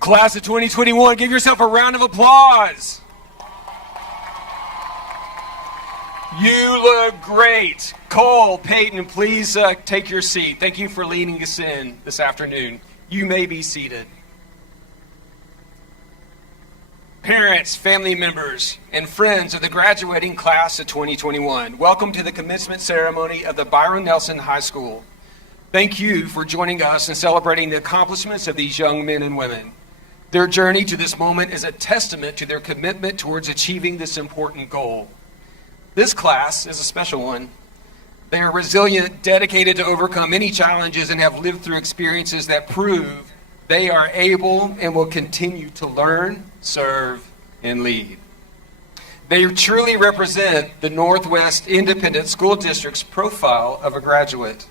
Class of 2021, give yourself a round of applause. You look great. Cole, Peyton, please take your seat. Thank you for leading us in this afternoon. You may be seated. Parents, family members, and friends of the graduating class of 2021, welcome to the commencement ceremony of the Byron Nelson High School. Thank you for joining us and celebrating the accomplishments of these young men and women. Their journey to this moment is a testament to their commitment towards achieving this important goal. This class is a special one. They are resilient, dedicated to overcome any challenges, and have lived through experiences that prove they are able and will continue to learn, serve, and lead. They truly represent the Northwest Independent School District's profile of a graduate.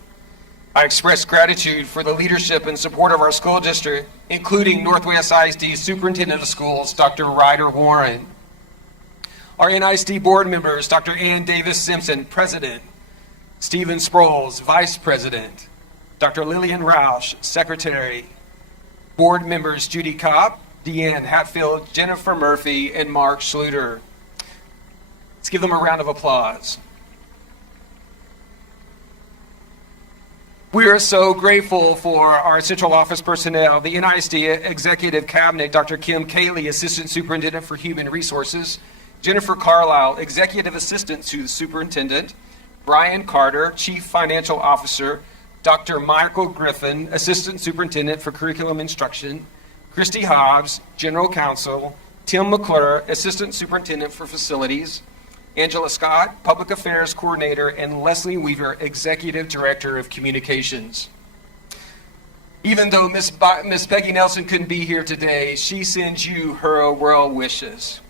I express gratitude for the leadership and support of our school district, including Northwest ISD Superintendent of Schools, Dr. Ryder Warren. Our NISD board members, Dr. Ann Davis Simpson, President, Stephen Sproles, Vice President, Dr. Lillian Roush, Secretary, board members Judy Kopp, Deanne Hatfield, Jennifer Murphy, and Mark Schluter. Let's give them a round of applause. We are so grateful for our central office personnel, the NISD Executive Cabinet, Dr. Kim Cayley, Assistant Superintendent for Human Resources, Jennifer Carlisle, Executive Assistant to the Superintendent, Brian Carter, Chief Financial Officer, Dr. Michael Griffin, Assistant Superintendent for Curriculum Instruction, Christy Hobbs, General Counsel, Tim McClure, Assistant Superintendent for Facilities, Angela Scott, Public Affairs Coordinator, and Leslie Weaver, Executive Director of Communications. Even though Miss Peggy Nelson couldn't be here today, she sends you her well wishes.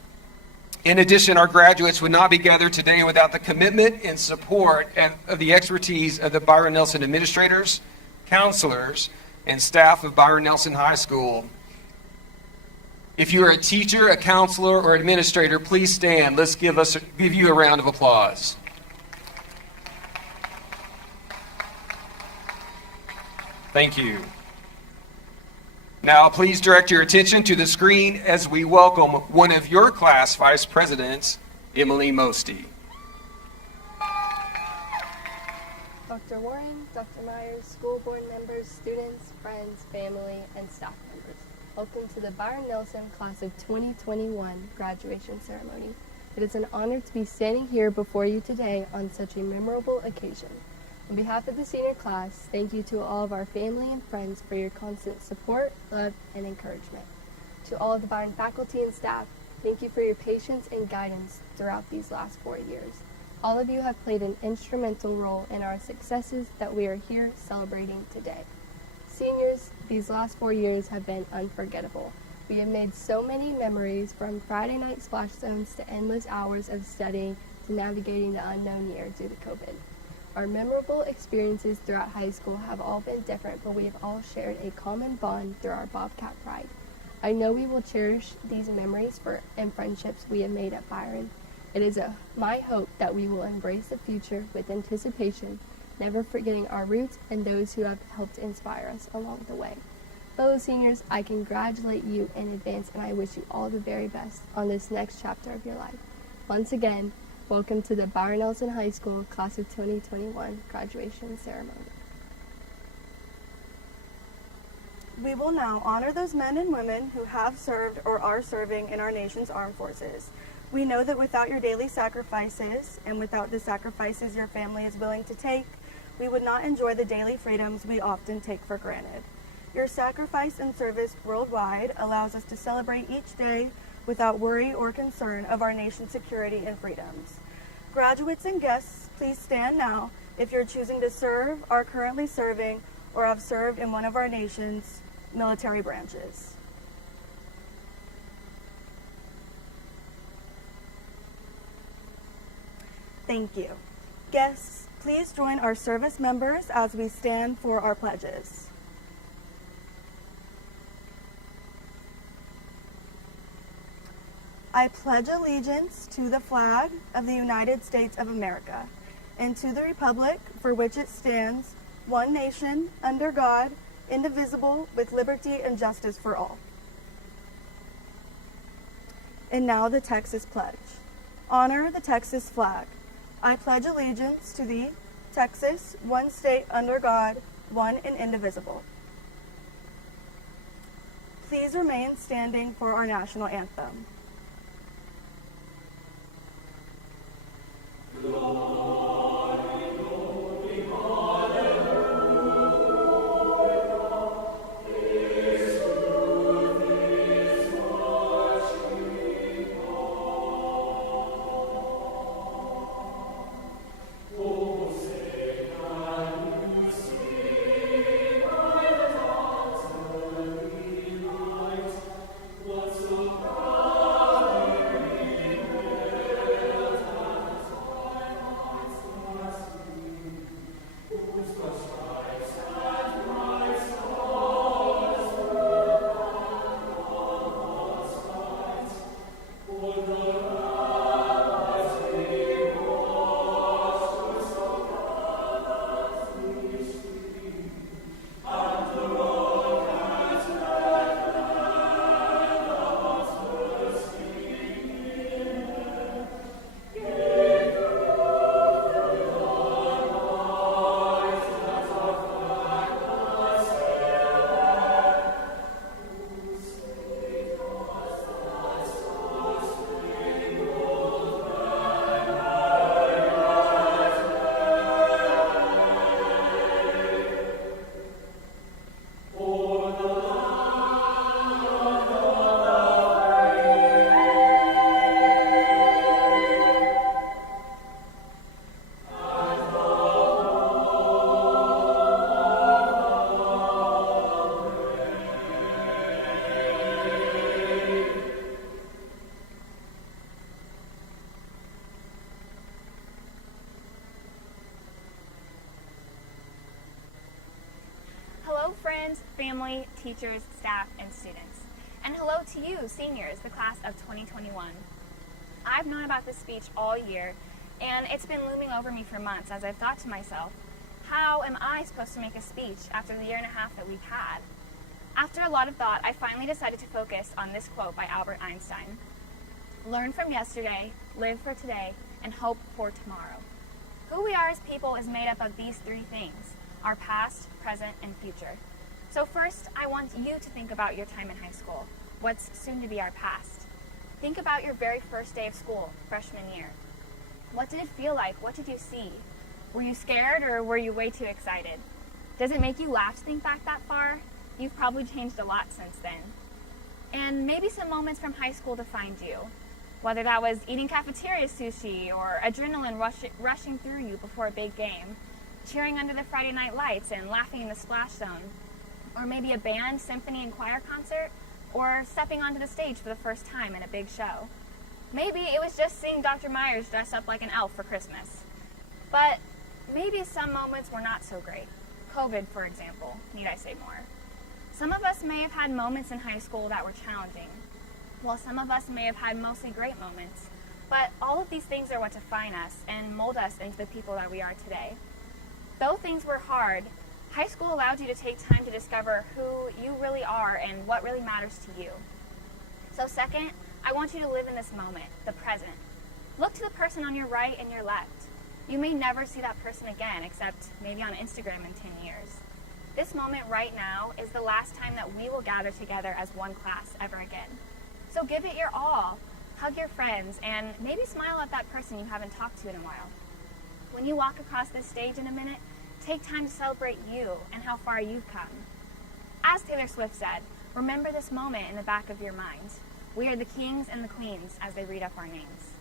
In addition, our graduates would not be gathered today without the commitment and support of the expertise of the Byron Nelson administrators, counselors, and staff of Byron Nelson High School. If you're a teacher, a counselor, or administrator, please stand. Let's give you a round of applause. Thank you. Now, please direct your attention to the screen as we welcome one of your class vice presidents, Emily Mosty. Dr. Warren, Dr. Myers, school board members, students, friends, family, and staff members. Welcome to the Byron Nelson Class of 2021 graduation ceremony. It is an honor to be standing here before you today on such a memorable occasion. On behalf of the senior class, thank you to all of our family and friends for your constant support, love, and encouragement. To all of the Byron faculty and staff, thank you for your patience and guidance throughout these last 4 years. All of you have played an instrumental role in our successes that we are here celebrating today. Seniors, these last 4 years have been unforgettable. We have made so many memories, from Friday night splash zones to endless hours of studying to navigating the unknown year due to COVID. Our memorable experiences throughout high school have all been different, but we have all shared a common bond through our Bobcat pride. I know we will cherish these memories and friendships we have made at Byron. It is my hope that we will embrace the future with anticipation, never forgetting our roots and those who have helped inspire us along the way. Fellow seniors, I congratulate you in advance, and I wish you all the very best on this next chapter of your life. Once again, welcome to the Byron Nelson High School Class of 2021 graduation ceremony. We will now honor those men and women who have served or are serving in our nation's armed forces. We know that without your daily sacrifices and without the sacrifices your family is willing to take, we would not enjoy the daily freedoms we often take for granted. Your sacrifice and service worldwide allows us to celebrate each day without worry or concern of our nation's security and freedoms. Graduates and guests, please stand now if you're choosing to serve, are currently serving, or have served in one of our nation's military branches. Thank you. Guests, please join our service members as we stand for our pledges. I pledge allegiance to the flag of the United States of America and to the republic for which it stands, one nation, under God, indivisible, with liberty and justice for all. And now the Texas Pledge. Honor the Texas flag. I pledge allegiance to thee, Texas, one state under God, one and indivisible. Please remain standing for our national anthem. friends, family, teachers, staff, and students. And hello to you, seniors, the class of 2021. I've known about this speech all year, and it's been looming over me for months as I've thought to myself, how am I supposed to make a speech after the year and a half that we've had? After a lot of thought, I finally decided to focus on this quote by Albert Einstein. Learn from yesterday, live for today, and hope for tomorrow. Who we are as people is made up of these three things: our past, present, and future. So first, I want you to think about your time in high school, what's soon to be our past. Think about your very first day of school, freshman year. What did it feel like? What did you see? Were you scared or were you way too excited? Does it make you laugh to think back that far? You've probably changed a lot since then. And maybe some moments from high school defined you, whether that was eating cafeteria sushi or adrenaline rushing through you before a big game, cheering under the Friday night lights and laughing in the splash zone, or maybe a band, symphony, and choir concert, or stepping onto the stage for the first time in a big show. Maybe it was just seeing Dr. Myers dress up like an elf for Christmas. But maybe some moments were not so great. COVID, for example, need I say more. Some of us may have had moments in high school that were challenging, while some of us may have had mostly great moments. But all of these things are what define us and mold us into the people that we are today. Though things were hard, high school allowed you to take time to discover who you really are and what really matters to you. So second, I want you to live in this moment, the present. Look to the person on your right and your left. You may never see that person again, except maybe on Instagram in 10 years. This moment right now is the last time that we will gather together as one class ever again. So give it your all. Hug your friends and maybe smile at that person you haven't talked to in a while. When you walk across this stage in a minute, take time to celebrate you and how far you've come. As Taylor Swift said, remember this moment in the back of your mind. We are the kings and the queens as they read up our names.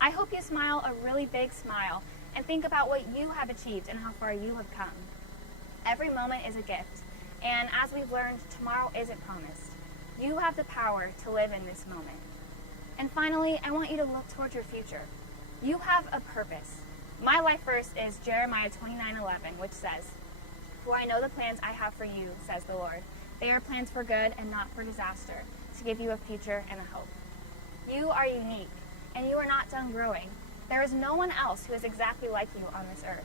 I hope you smile a really big smile and think about what you have achieved and how far you have come. Every moment is a gift, and as we've learned, tomorrow isn't promised. You have the power to live in this moment. And finally, I want you to look towards your future. You have a purpose. My life verse is Jeremiah 29:11, which says, "For I know the plans I have for you, says the Lord. They are plans for good and not for disaster, to give you a future and a hope." You are unique, and you are not done growing. There is no one else who is exactly like you on this earth.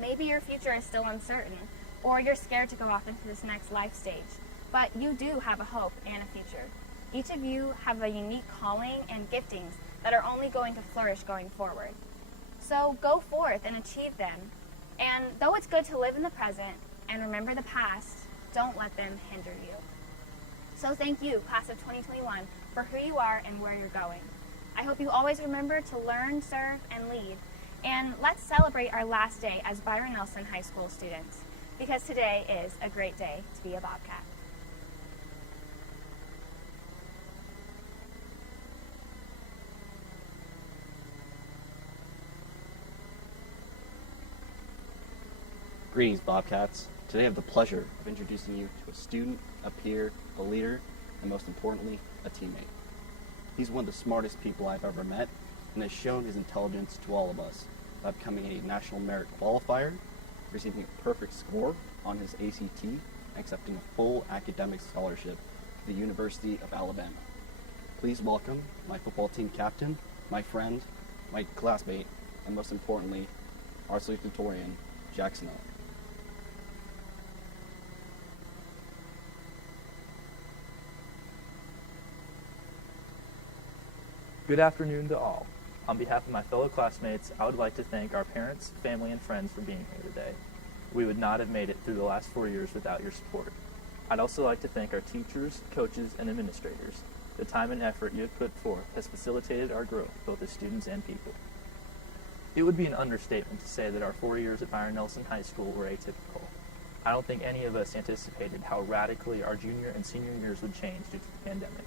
Maybe your future is still uncertain, or you're scared to go off into this next life stage, but you do have a hope and a future. Each of you have a unique calling and giftings that are only going to flourish going forward. So go forth and achieve them. And though it's good to live in the present and remember the past, don't let them hinder you. So thank you, class of 2021, for who you are and where you're going. I hope you always remember to learn, serve, and lead. And let's celebrate our last day as Byron Nelson High School students, because today is a great day to be a Bobcat. Greetings, Bobcats. Today I have the pleasure of introducing you to a student, a peer, a leader, and most importantly, a teammate. He's one of the smartest people I've ever met and has shown his intelligence to all of us by becoming a National Merit Qualifier, receiving a perfect score on his ACT, and accepting a full academic scholarship to the University of Alabama. Please welcome my football team captain, my friend, my classmate, and most importantly, our salutatorian, Jackson. Good afternoon to all. On behalf of my fellow classmates, I would like to thank our parents, family, and friends for being here today. We would not have made it through the last 4 years without your support. I'd also like to thank our teachers, coaches, and administrators. The time and effort you have put forth has facilitated our growth, both as students and people. It would be an understatement to say that our 4 years at Byron Nelson High School were atypical. I don't think any of us anticipated how radically our junior and senior years would change due to the pandemic.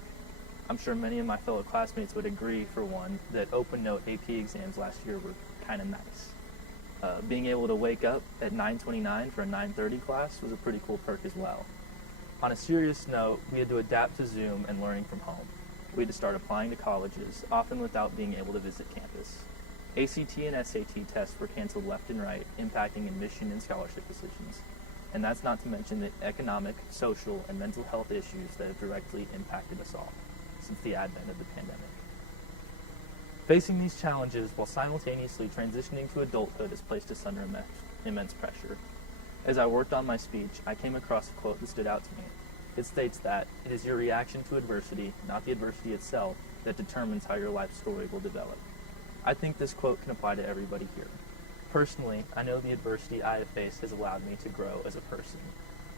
I'm sure many of my fellow classmates would agree, for one, that open note AP exams last year were kind of nice. Being able to wake up at 9:29 for a 9:30 class was a pretty cool perk as well. On a serious note, we had to adapt to Zoom and learning from home. We had to start applying to colleges, often without being able to visit campus. ACT and SAT tests were canceled left and right, impacting admission and scholarship decisions. And that's not to mention the economic, social, and mental health issues that have directly impacted us all since the advent of the pandemic. Facing these challenges while simultaneously transitioning to adulthood has placed us under immense pressure. As I worked on my speech, I came across a quote that stood out to me. It states that it is your reaction to adversity, not the adversity itself, that determines how your life story will develop. I think this quote can apply to everybody here. Personally, I know the adversity I have faced has allowed me to grow as a person.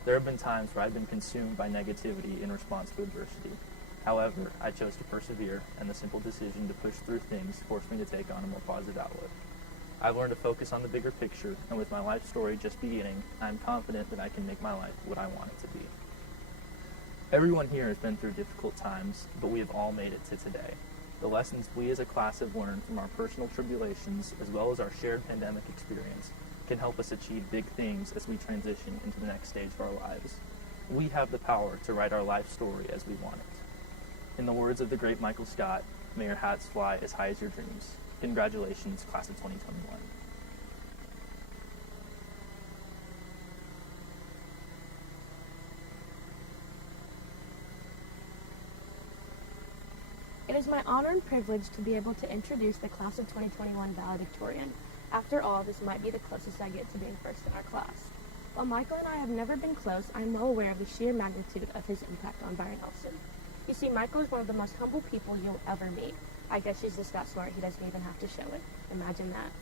There have been times where I've been consumed by negativity in response to adversity. However, I chose to persevere, and the simple decision to push through things forced me to take on a more positive outlook. I've learned to focus on the bigger picture, and with my life story just beginning, I'm confident that I can make my life what I want it to be. Everyone here has been through difficult times, but we have all made it to today. The lessons we as a class have learned from our personal tribulations, as well as our shared pandemic experience, can help us achieve big things as we transition into the next stage of our lives. We have the power to write our life story as we want it. In the words of the great Michael Scott, may your hats fly as high as your dreams. Congratulations, class of 2021. It is my honor and privilege to be able to introduce the class of 2021 valedictorian. After all, this might be the closest I get to being first in our class. While Michael and I have never been close, I am well aware of the sheer magnitude of his impact on Byron Nelson. You see, Michael is one of the most humble people you'll ever meet. I guess he's just that smart he doesn't even have to show it. Imagine that.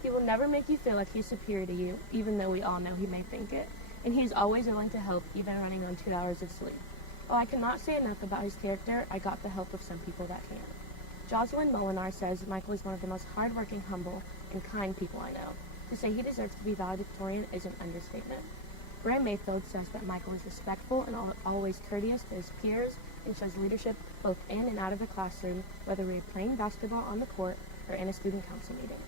He will never make you feel like he's superior to you, even though we all know he may think it. And he is always willing to help, even running on 2 hours of sleep. While I cannot say enough about his character, I got the help of some people that can. Jocelyn Molinar says Michael is one of the most hardworking, humble, and kind people I know. To say he deserves to be valedictorian is an understatement. Bray Mayfield says that Michael is respectful and always courteous to his peers and shows leadership both in and out of the classroom, whether we are playing basketball on the court or in a student council meeting.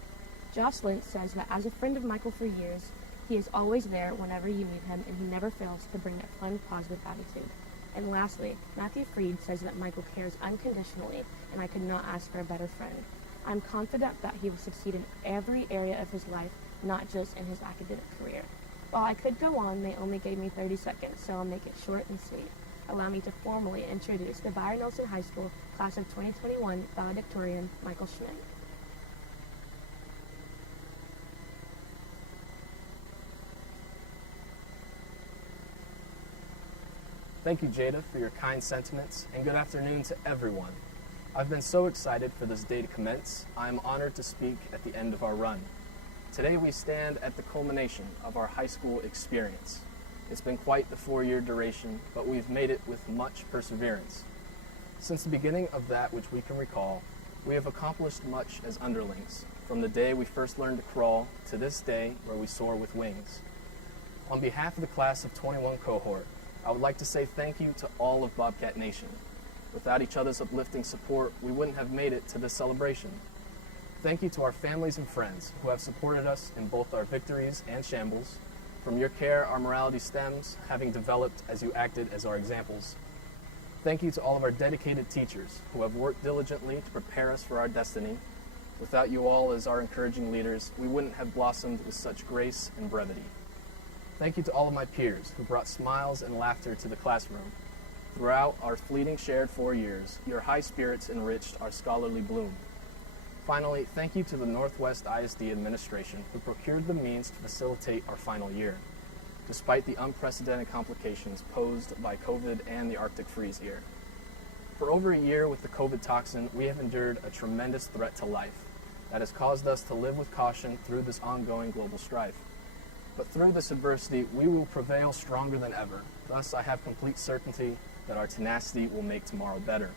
Jocelyn says that as a friend of Michael for years, he is always there whenever you need him, and he never fails to bring that fun, positive attitude. And lastly, Matthew Freed says that Michael cares unconditionally, and I could not ask for a better friend. I'm confident that he will succeed in every area of his life, not just in his academic career. While I could go on, they only gave me 30 seconds, so I'll make it short and sweet. Allow me to formally introduce the Byron Nelson High School Class of 2021 Valedictorian, Michael Schmidt. Thank you, Jada, for your kind sentiments, and good afternoon to everyone. I've been so excited for this day to commence. I'm honored to speak at the end of our run. Today we stand at the culmination of our high school experience. It's been quite the 4-year duration, but we've made it with much perseverance. Since the beginning of that which we can recall, we have accomplished much as underlings, from the day we first learned to crawl to this day where we soar with wings. On behalf of the class of 21 cohort, I would like to say thank you to all of Bobcat Nation. Without each other's uplifting support, we wouldn't have made it to this celebration. Thank you to our families and friends who have supported us in both our victories and shambles. From your care, our morality stems, having developed as you acted as our examples. Thank you to all of our dedicated teachers who have worked diligently to prepare us for our destiny. Without you all as our encouraging leaders, we wouldn't have blossomed with such grace and brevity. Thank you to all of my peers who brought smiles and laughter to the classroom. Throughout our fleeting shared 4 years, your high spirits enriched our scholarly bloom. Finally, thank you to the Northwest ISD administration who procured the means to facilitate our final year, despite the unprecedented complications posed by COVID and the Arctic freeze here. For over a year with the COVID toxin, we have endured a tremendous threat to life that has caused us to live with caution through this ongoing global strife. But through this adversity, we will prevail stronger than ever. Thus, I have complete certainty that our tenacity will make tomorrow better.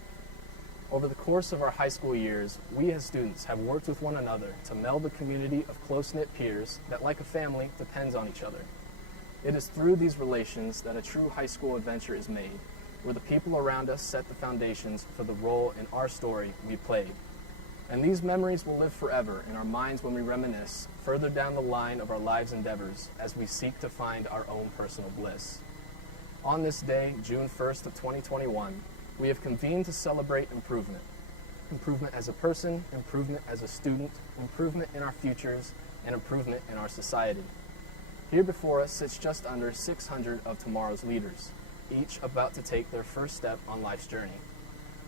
Over the course of our high school years, we as students have worked with one another to meld a community of close-knit peers that, like a family, depends on each other. It is through these relations that a true high school adventure is made, where the people around us set the foundations for the role in our story we played. And these memories will live forever in our minds when we reminisce further down the line of our lives' endeavors as we seek to find our own personal bliss. On this day, June 1st of 2021, we have convened to celebrate improvement. Improvement as a person, improvement as a student, improvement in our futures, and improvement in our society. Here before us sits just under 600 of tomorrow's leaders, each about to take their first step on life's journey.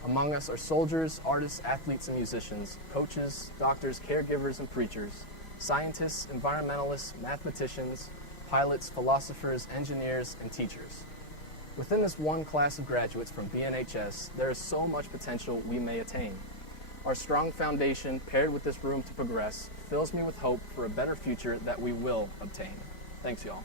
Among us are soldiers, artists, athletes, and musicians, coaches, doctors, caregivers, and preachers, scientists, environmentalists, mathematicians, pilots, philosophers, engineers, and teachers. Within this one class of graduates from BNHS, there is so much potential we may attain. Our strong foundation, paired with this room to progress, fills me with hope for a better future that we will obtain. Thanks, y'all.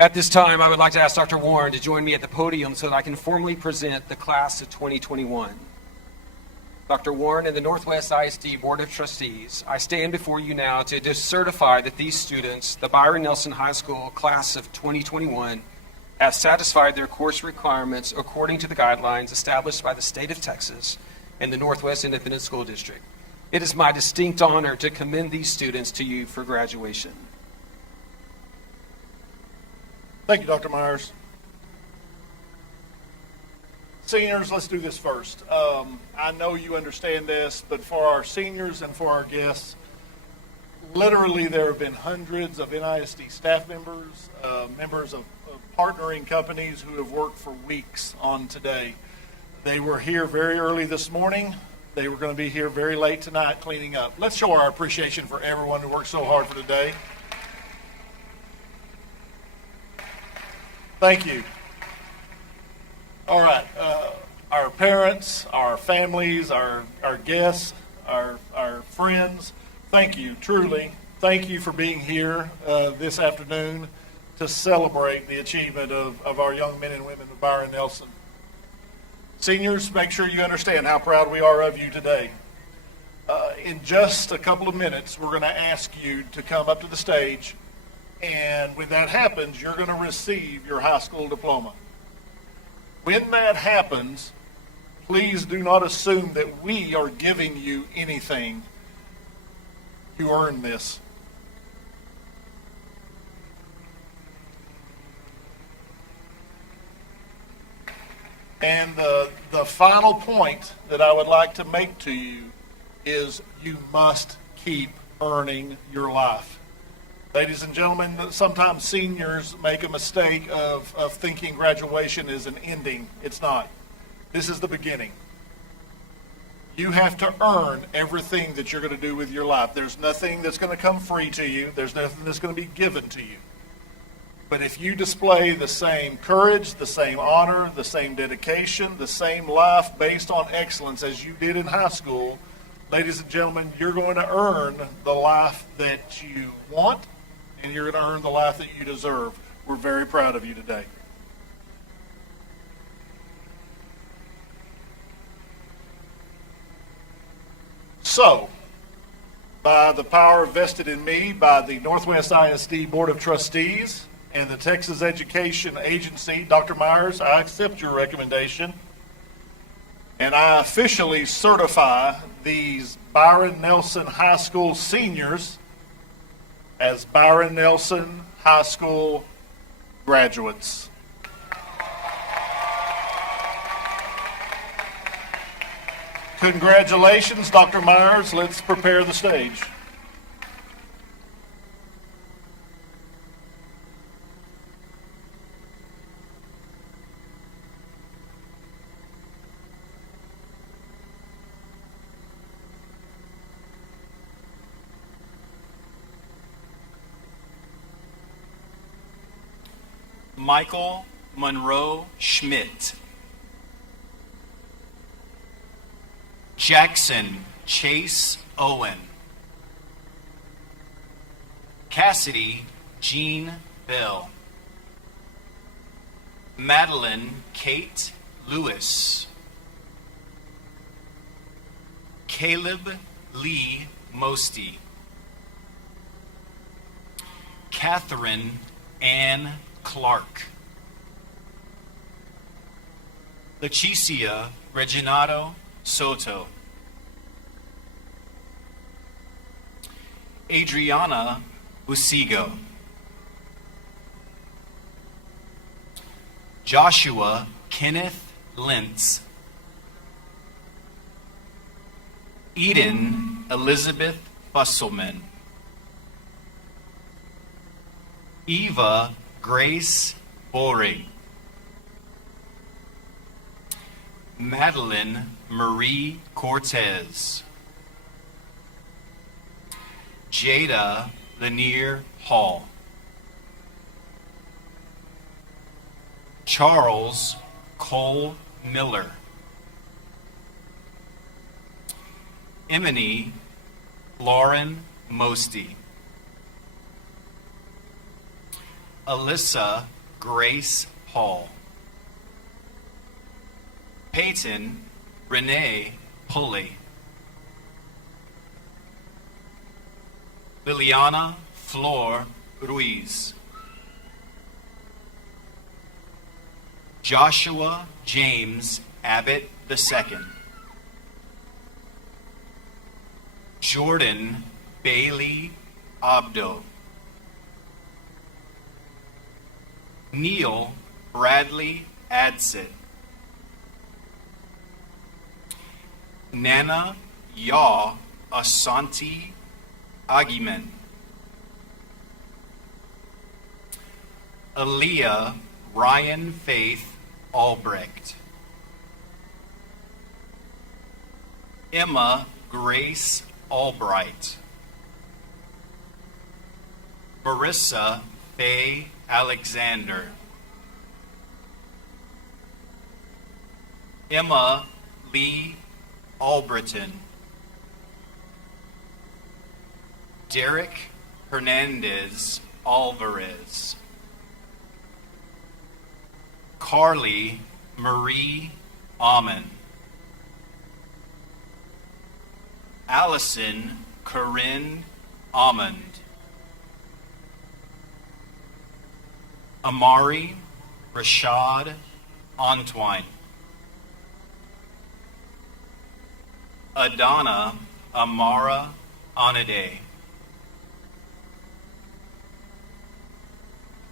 At this time, I would like to ask Dr. Warren to join me at the podium so that I can formally present the class of 2021. Dr. Warren and the Northwest ISD Board of Trustees, I stand before you now to certify that these students, the Byron Nelson High School class of 2021, have satisfied their course requirements according to the guidelines established by the state of Texas and the Northwest Independent School District. It is my distinct honor to commend these students to you for graduation. Thank you, Dr. Myers. Seniors, let's do this first. I know you understand this, but for our seniors and for our guests, literally there have been hundreds of NISD staff members, members of partnering companies who have worked for weeks on today. They were here very early this morning. They were going to be here very late tonight cleaning up. Let's show our appreciation for everyone who worked so hard for today. Thank you. All right. Our parents, our families, our guests, our friends, thank you, truly. Thank you for being here this afternoon to celebrate the achievement of our young men and women of Byron Nelson. Seniors, make sure you understand how proud we are of you today. In just a couple of minutes, we're going to ask you to come up to the stage, and when that happens, you're going to receive your high school diploma. When that happens, please do not assume that we are giving you anything. You earned this. And the final point that I would like to make to you is you must keep earning your life. Ladies and gentlemen, sometimes seniors make a mistake of thinking graduation is an ending. It's not. This is the beginning. You have to earn everything that you're going to do with your life. There's nothing that's going to come free to you. There's nothing that's going to be given to you. But if you display the same courage, the same honor, the same dedication, the same life based on excellence as you did in high school, ladies and gentlemen, you're going to earn the life that you want, and you're going to earn the life that you deserve. We're very proud of you today. So, by the power vested in me by the Northwest ISD Board of Trustees and the Texas Education Agency, Dr. Myers, I accept your recommendation, and I officially certify these Byron Nelson High School seniors as Byron Nelson High School graduates. Congratulations, Dr. Myers. Let's prepare the stage. Michael Monroe Schmidt. Jackson Chase Owen. Cassidy Jean Bell. Madeline Kate Lewis. Caleb Lee Mosty. Catherine Ann Clark. Leticia Reginato Soto. Adriana Busigo. Joshua Kenneth Lentz. Eden Elizabeth Fusselman. Eva Grace Boring. Madeline Marie Cortez. Jada Lanier Hall. Charles Cole Miller. Emily Lauren Mosty. Alyssa Grace Hall. Peyton Renee Pulley. Liliana Flor Ruiz. Joshua James Abbott II. Jordan Bailey Abdo. Neil Bradley Adsit. Nana Yaw Asante Agiman. Aaliyah Ryan Faith Albrecht. Emma Grace Albright. Marissa Faye Alexander. Emma Lee Albritton. Derek Hernandez Alvarez. Carly Marie Amon. Allison Corinne Almond. Amari Rashad Antwine. Adana Amara Anade.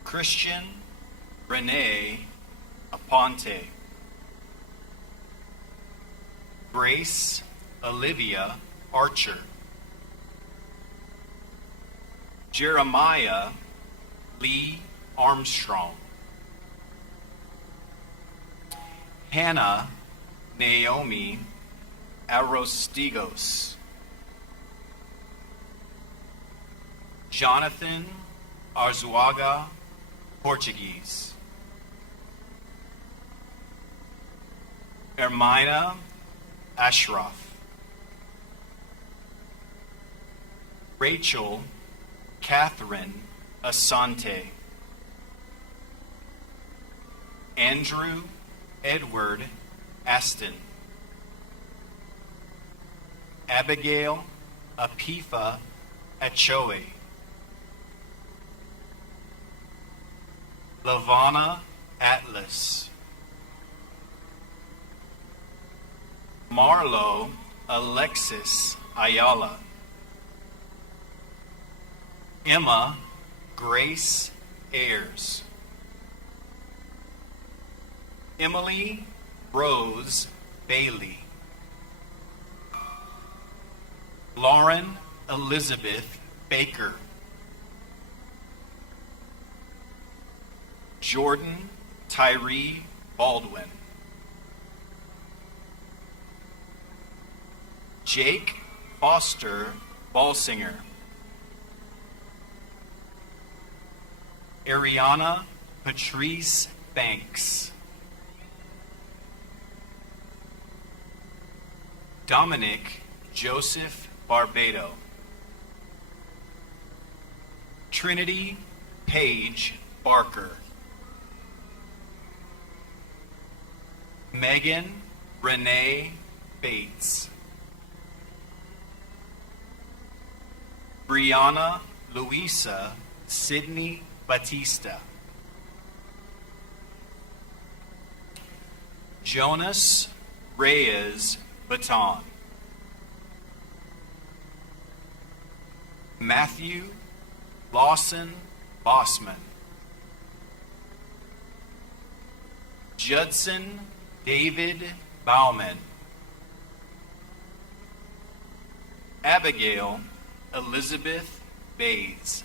Christian Renee Aponte. Grace Olivia Archer. Jeremiah Lee Armstrong. Hannah Naomi Arostigos. Jonathan Arzuaga, Portuguese. Ermina Ashraf. Rachel Catherine Asante. Andrew Edward Aston. Abigail Apifa Achoe. Lavana Atlas. Marlo Alexis Ayala. Emma Grace Ayers. Emily Rose Bailey. Lauren Elizabeth Baker. Jordan Tyree Baldwin. Jake Foster Balsinger. Ariana Patrice Banks. Dominic Joseph Barbado. Trinity Paige Barker. Megan Renee Bates. Brianna Luisa Sydney Batista. Jonas Reyes Baton. Matthew Lawson Bossman. Judson David Bauman. Abigail Elizabeth Bays.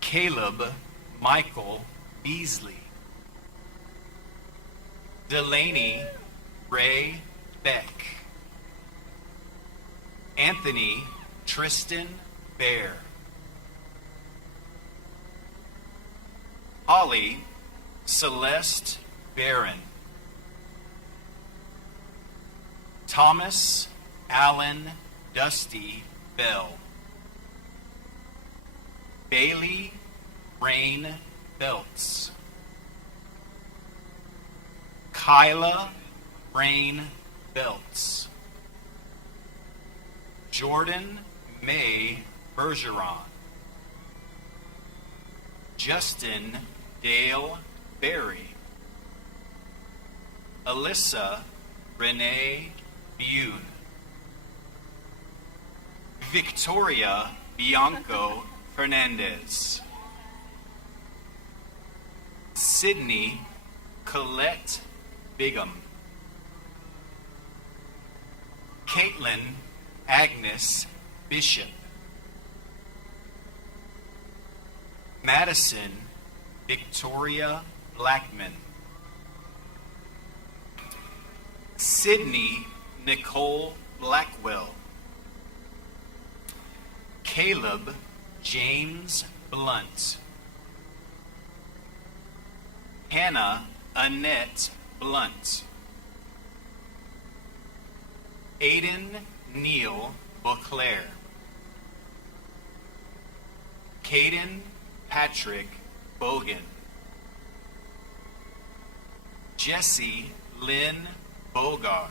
Caleb Michael Beasley. Delaney Ray Beck. Anthony Tristan Bear. Holly Celeste Barron. Thomas Allen Dusty Bell. Bailey Rain Belts. Kyla Rain Belts. Jordan May Bergeron. Justin Dale Berry. Alyssa Renee Bune. Victoria Bianco Fernandez. Sydney Colette Bigham. Caitlin Agnes Bishop. Madison Victoria Blackman. Sydney Nicole Blackwell. Caleb James Blunt. Hannah Annette Blunt. Aiden Neil Beauclair. Caden Patrick Bogan. Jesse Lynn Bogar.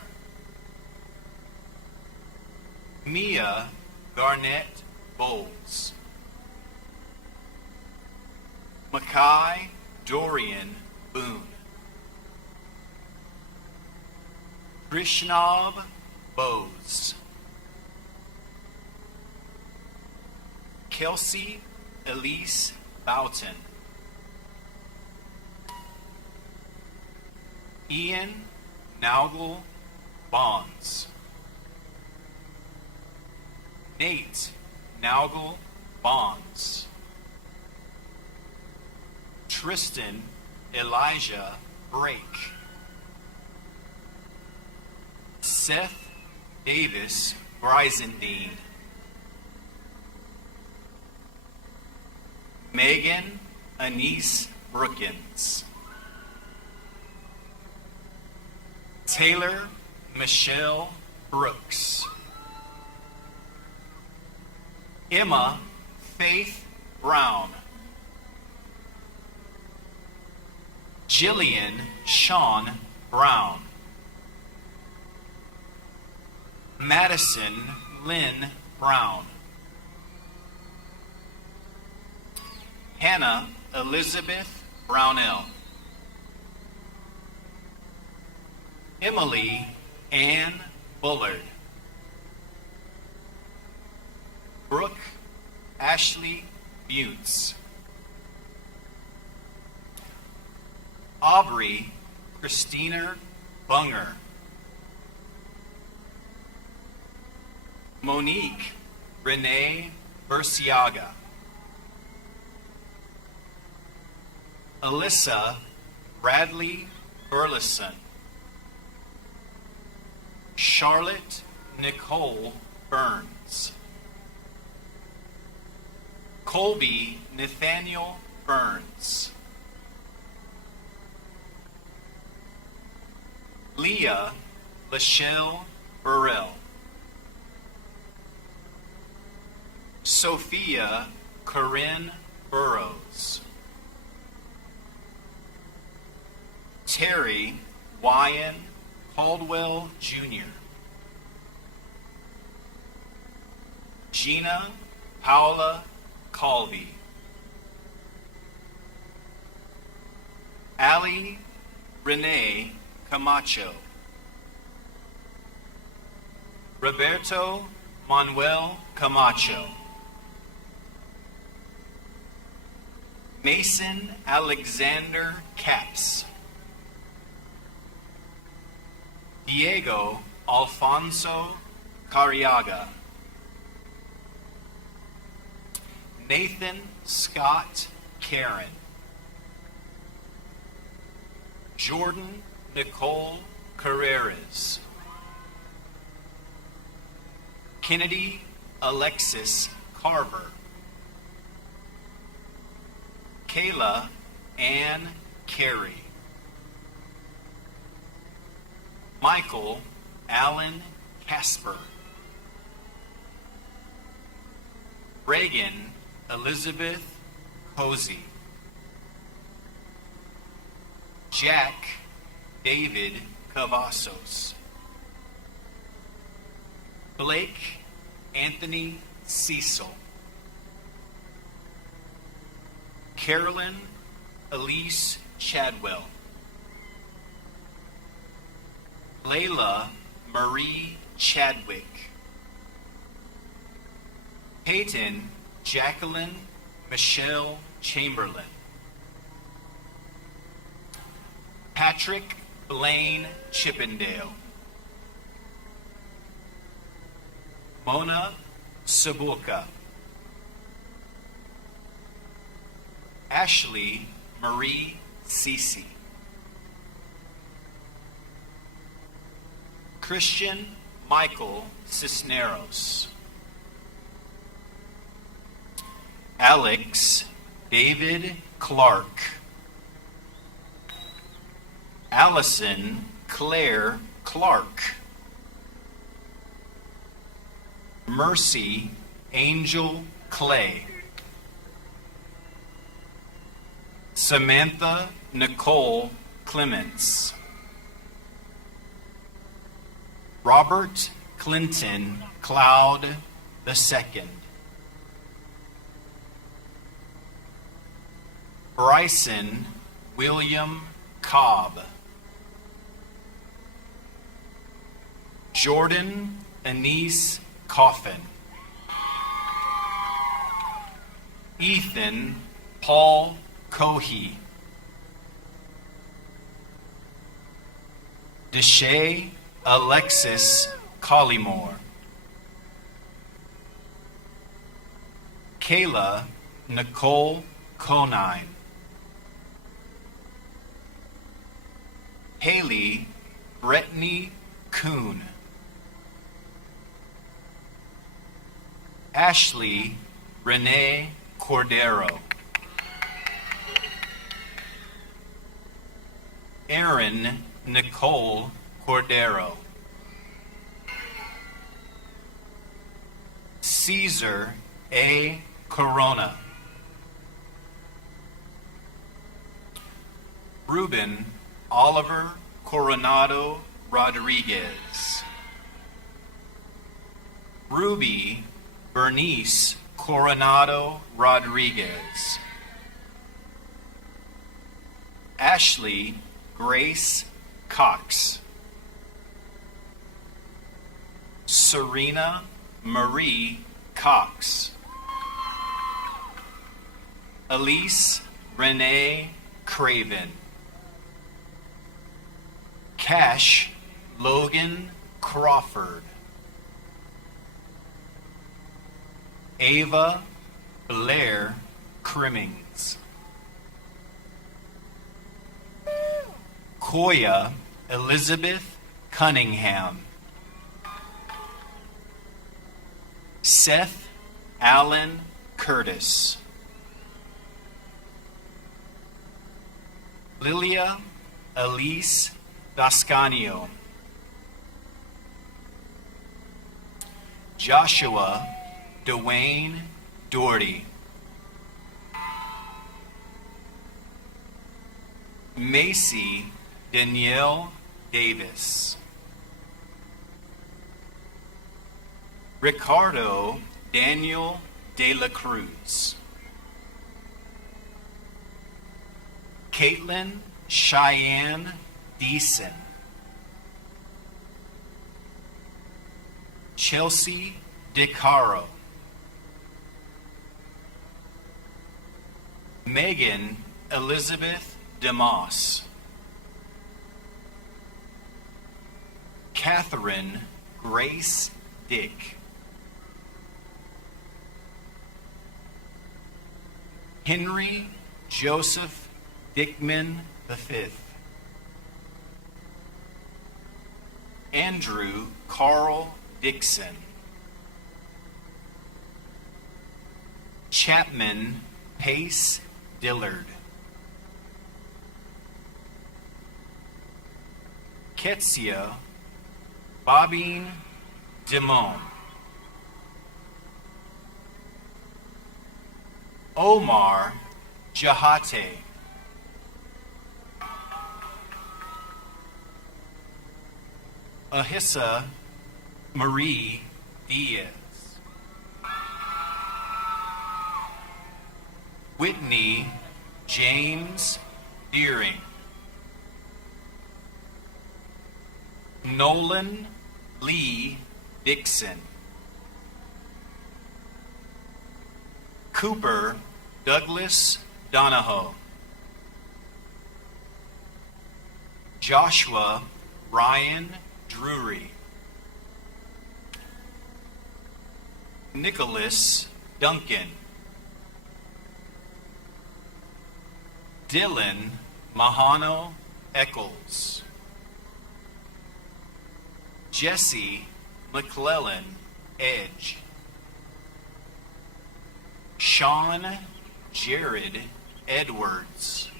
Mia Garnett Bowles. Mackay Dorian Boone. Krishnav Bose. Kelsey Elise Boughton. Ian Naugel Bonds. Nate Naugel Bonds. Tristan Elijah Brake. Seth Davis Brizendine. Megan Anise Brookins. Taylor Michelle Brooks. Emma Faith Brown. Jillian Sean Brown. Madison Lynn Brown. Hannah Elizabeth Brownell. Emily Ann Bullard. Brooke Ashley Butts. Aubrey Christina Bunger. Monique Renee Burciaga. Alyssa Bradley Burleson. Charlotte Nicole Burns. Colby Nathaniel Burns. Leah Lachelle Burrell. Sophia Corinne Burrows. Terry Wyan Caldwell Jr. Gina Paula Colby. Allie Renee Camacho. Roberto Manuel Camacho. Mason Alexander Capps. Diego Alfonso Cariaga. Nathan Scott Karen. Jordan Nicole Carreras. Kennedy Alexis Carver. Kayla Ann Carey. Michael Allen Casper. Reagan Elizabeth Posey. Jack David Cavazos. Blake Anthony Cecil. Carolyn Elise Chadwell. Layla Marie Chadwick. Peyton Jacqueline Michelle Chamberlain. Patrick Blaine Chippendale. Mona Sabulka. Ashley Marie Cece. Christian Michael Cisneros. Alex David Clark. Allison Claire Clark. Mercy Angel Clay. Samantha Nicole Clements. Robert Clinton Cloud II. Bryson William Cobb. Jordan Anise Coffin. Ethan Paul Cohey. Deshay Alexis Collymore. Kayla Nicole Conine. Haley Brittany Kuhn. Ashley Renee Cordero. Erin Nicole Cordero. Caesar A. Corona. Ruben Oliver Coronado Rodriguez. Ruby Bernice Coronado Rodriguez. Ashley Grace Cox. Serena Marie Cox. Elise Renee Craven. Cash Logan Crawford. Ava Blair Crimmings. Koya Elizabeth Cunningham. Seth Allen Curtis. Lilia Elise Dascanio. Joshua Dwayne Doherty. Macy Danielle Davis. Ricardo Daniel De La Cruz. Caitlin Cheyenne Deason. Chelsea DeCaro. Megan Elizabeth DeMoss. Catherine Grace Dick. Henry Joseph Dickman V. Andrew Carl Dixon. Chapman Pace Dillard. Ketsia Bobbine Dimon. Omar Jahate. Ahissa Marie Diaz. Whitney James Deering. Nolan Lee Dixon. Cooper Douglas Donahoe. Joshua Ryan Drury. Nicholas Duncan. Dylan Mahano Eccles. Jesse McClellan Edge. Sean Jared Edwards.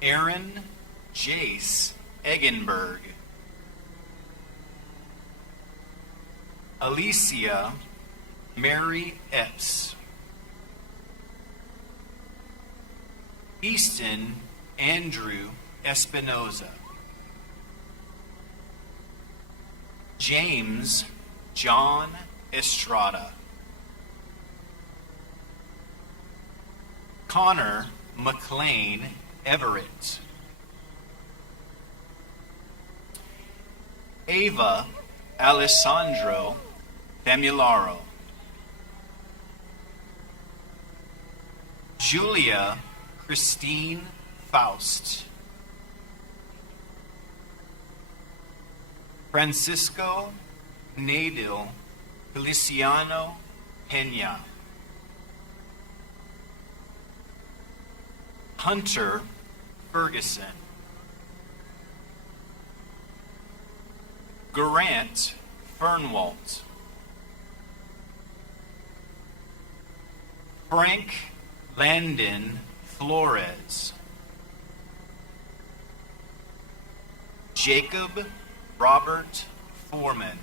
Aaron Jace Eggenberg. Alicia Mary Epps. Easton Andrew Espinoza. James John Estrada. Connor McLean Everett. Ava Alessandro Famularo. Julia Christine Faust. Francisco Nadil Feliciano Pena. Hunter Ferguson. Grant Fernwalt. Frank Landon Flores. Jacob Robert Foreman.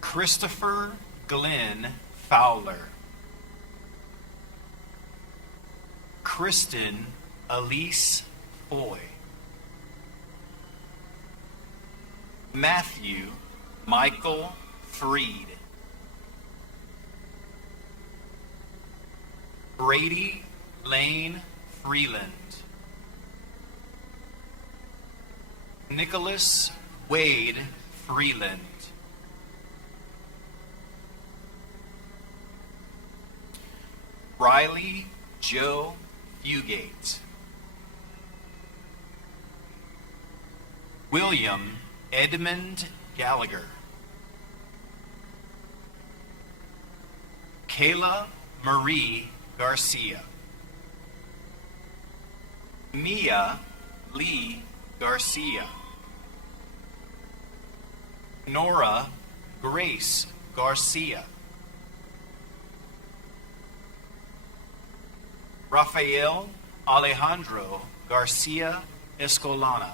Christopher Glenn Fowler. Kristen Elise Foy. Matthew Michael Freed. Brady Lane Freeland. Nicholas Wade Freeland. Riley Joe Fugate. William Edmund Gallagher. Kayla Marie Garcia. Mia Lee Garcia. Nora Grace Garcia. Rafael Alejandro Garcia Escolana.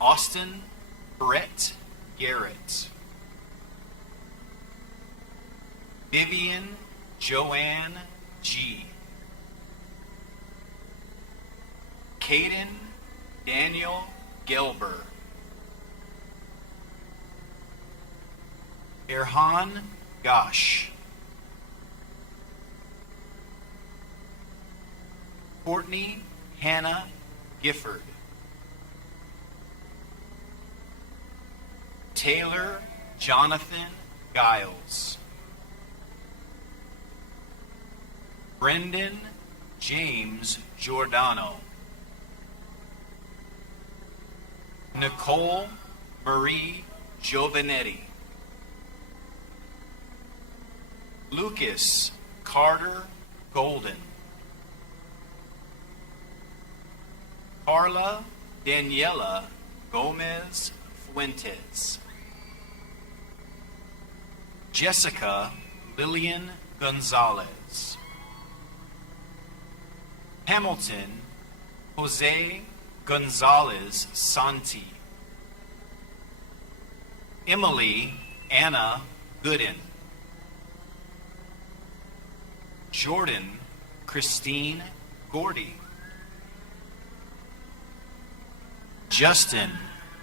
Austin Brett Garrett. Vivian Joanne G. Caden Daniel Gelber. Erhan Gosh. Courtney Hannah Gifford. Taylor Jonathan Giles. Brendan James Giordano. Nicole Marie Giovanetti. Lucas Carter Golden. Carla Daniela Gomez Fuentes. Jessica Lillian Gonzalez. Hamilton Jose Gonzalez Santi. Emily Anna Gooden. Jordan Christine Gordy. Justin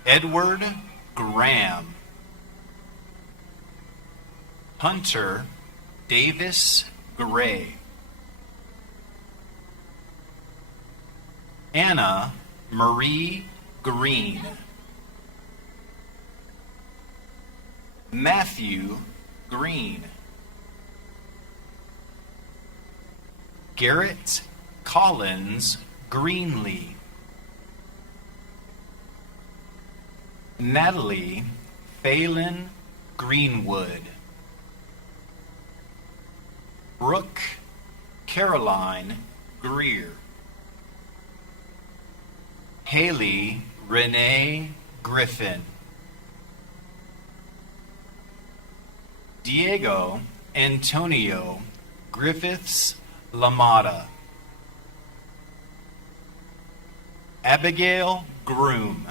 Edward Graham. Hunter Davis Gray. Anna Marie Green. Matthew Green. Garrett Collins Greenlee. Natalie Phelan Greenwood. Brooke Caroline Greer. Haley Renee Griffin. Diego Antonio Griffiths Lamada. Abigail Groom.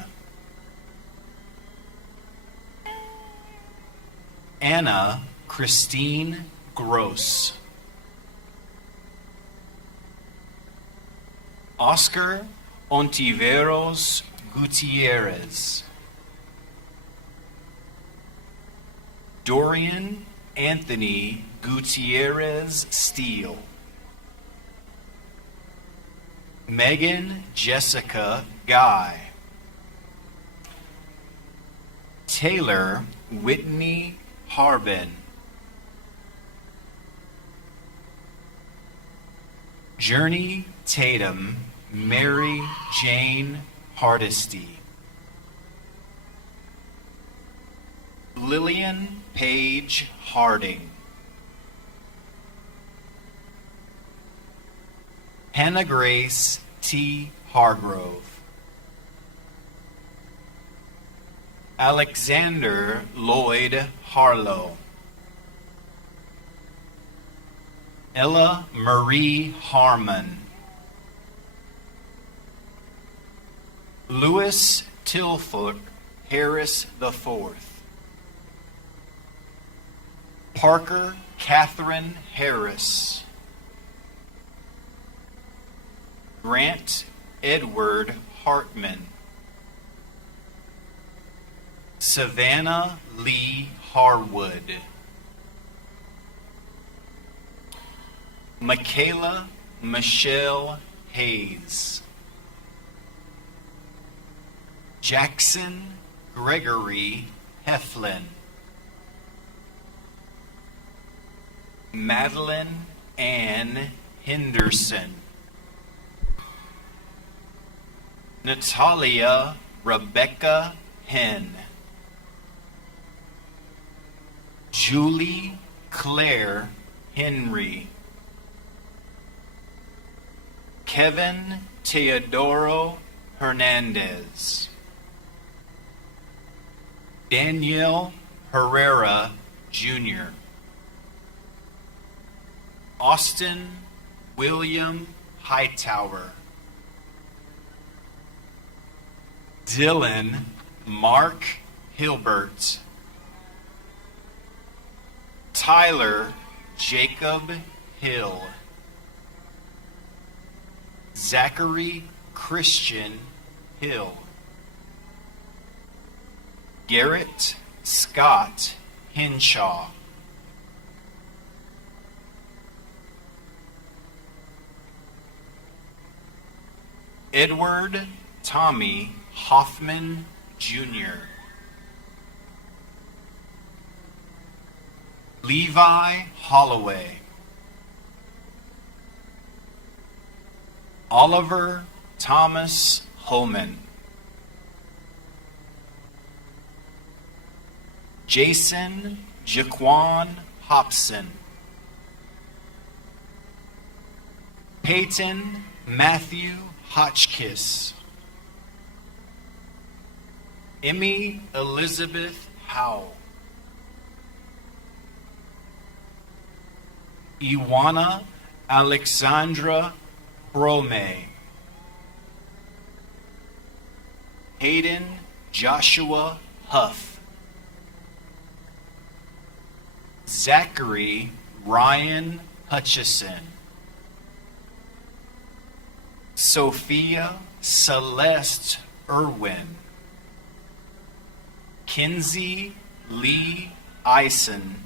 Anna Christine Gross. Oscar Ontiveros Gutierrez. Dorian Anthony Gutierrez Steele. Megan Jessica Guy. Taylor Whitney Harbin. Journey Tatum Mary Jane Hardesty. Lillian Page Harding. Hannah Grace T. Hargrove. Alexander Lloyd Harlow. Ella Marie Harmon. Louis Tilford Harris IV. Parker Catherine Harris. Grant Edward Hartman. Savannah Lee Harwood. Michaela Michelle Hayes. Jackson Gregory Heflin. Madeline Ann Henderson. Natalia Rebecca Henn. Julie Claire Henry. Kevin Teodoro Hernandez. Danielle Herrera Jr. Austin William Hightower. Dylan Mark Hilbert. Tyler Jacob Hill. Zachary Christian Hill. Garrett Scott Henshaw. Edward Tommy Hoffman Jr. Levi Holloway. Oliver Thomas Holman. Jason Jaquan Hobson. Peyton Matthew Hotchkiss. Emmy Elizabeth Howe. Iwana Alexandra Brome. Hayden Joshua Huff. Zachary Ryan Hutchison. Sophia Celeste Irwin. Kinsey Lee Eisen.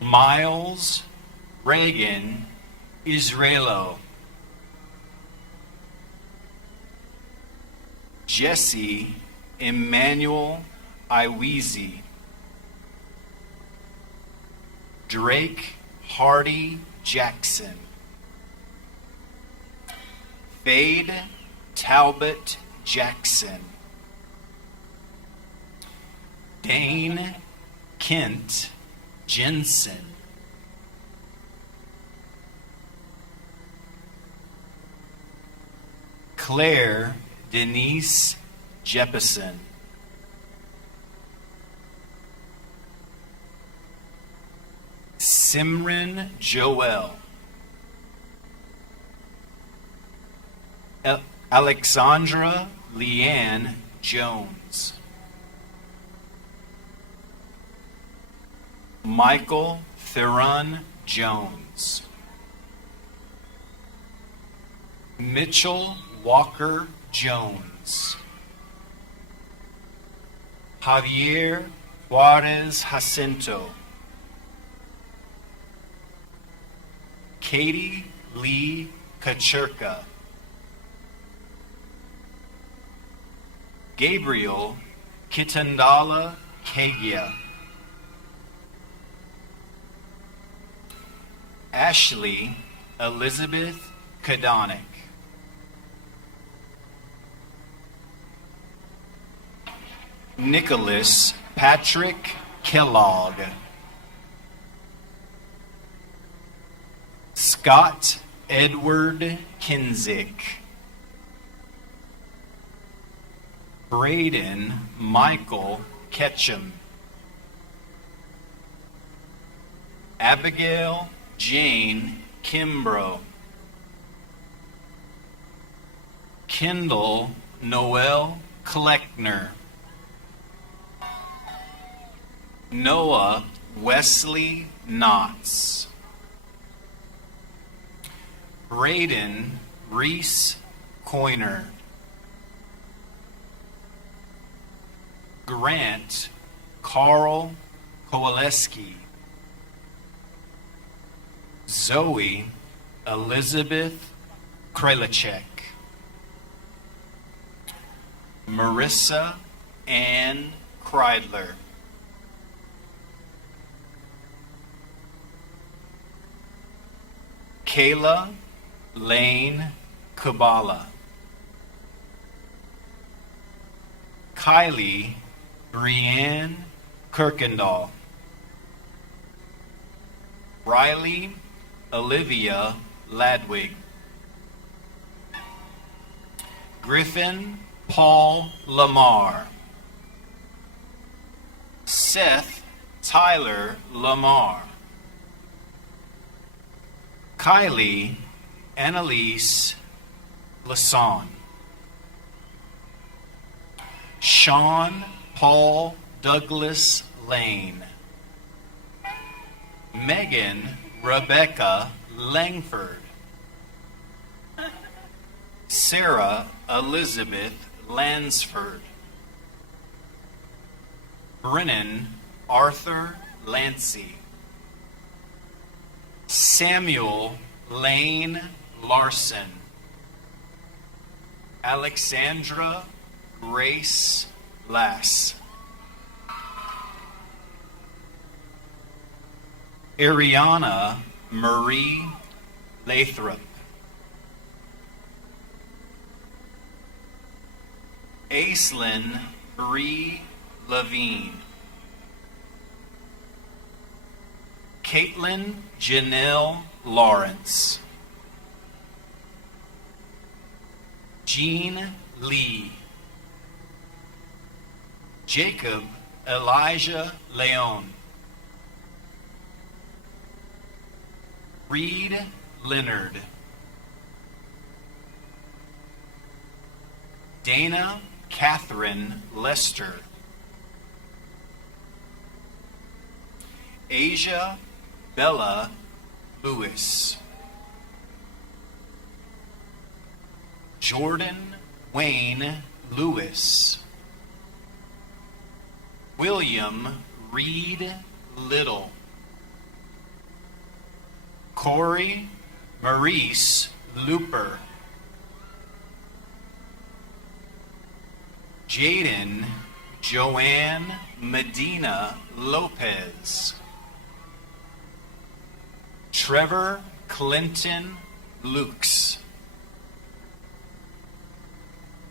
Miles Reagan Israelo. Jesse Emmanuel Iwizi. Drake Hardy Jackson. Fade Talbot Jackson. Dane Kent Jensen. Claire Denise Jeppesen. Simran Joel. Alexandra Leanne Jones. Michael Theron Jones. Mitchell Walker Jones. Javier Juarez Jacinto. Katie Lee Kacherka. Gabriel Kitandala Kegia. Ashley Elizabeth Kadonic. Nicholas Patrick Kellogg. Scott Edward Kinzick. Braden Michael Ketchum. Abigail Jane Kimbrough. Kendall Noel Kleckner. Noah Wesley Knotts. Braden Reese Coiner. Grant Carl Kowaleski. Zoe Elizabeth Kralichek. Marissa Ann Kreidler. Kayla Lane Kabala. Kylie Brianne Kirkendall. Riley Olivia Ladwig. Griffin Paul Lamar. Seth Tyler Lamar. Kylie Annalise Lason. Sean Paul Douglas Lane. Megan Rebecca Langford. Sarah Elizabeth Lansford. Brennan Arthur Lancy. Samuel Lane Larson. Alexandra Grace Lass. Ariana Marie Lathrop. Aislinn Bree Levine. Caitlin Janelle Lawrence. Jean Lee. Jacob Elijah Leon. Reed Leonard. Dana Catherine Lester. Asia Bella Lewis. Jordan Wayne Lewis. William Reed Little. Corey Maurice Looper. Jaden Joanne Medina Lopez. Trevor Clinton Lukes.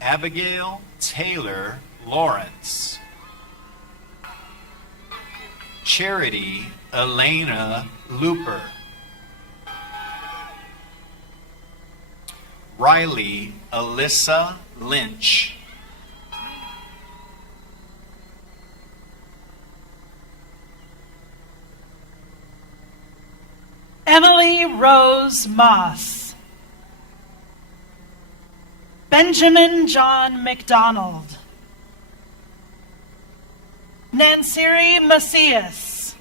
Abigail Taylor Lawrence. Charity Elena Looper. Riley Alyssa Lynch. Emily Rose Moss. Benjamin John McDonald. Nansiri Macias.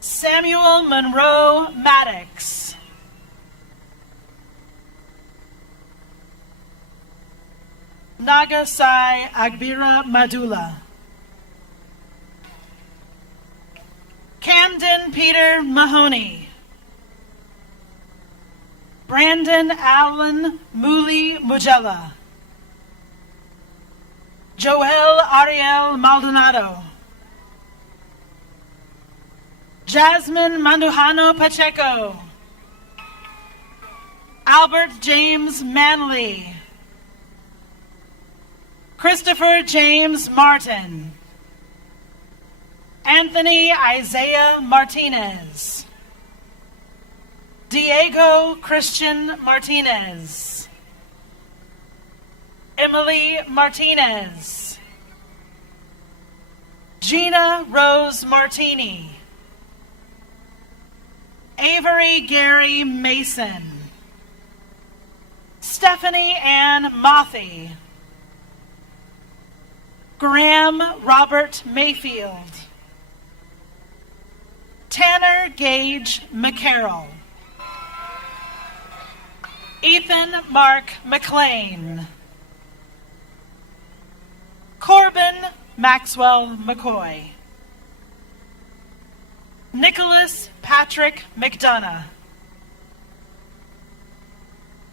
Samuel Monroe Maddox. Nagasai Agbira Madula. Camden Peter Mahoney. Brandon Allen Muli Mugella. Joel Ariel Maldonado. Jasmine Mandujano Pacheco. Albert James Manley. Christopher James Martin. Anthony Isaiah Martinez. Diego Christian Martinez. Emily Martinez. Gina Rose Martini. Avery Gary Mason. Stephanie Ann Mothy. Graham Robert Mayfield. Tanner Gage McCarroll. Ethan Mark McLean. Corbin Maxwell McCoy. Nicholas Patrick McDonough.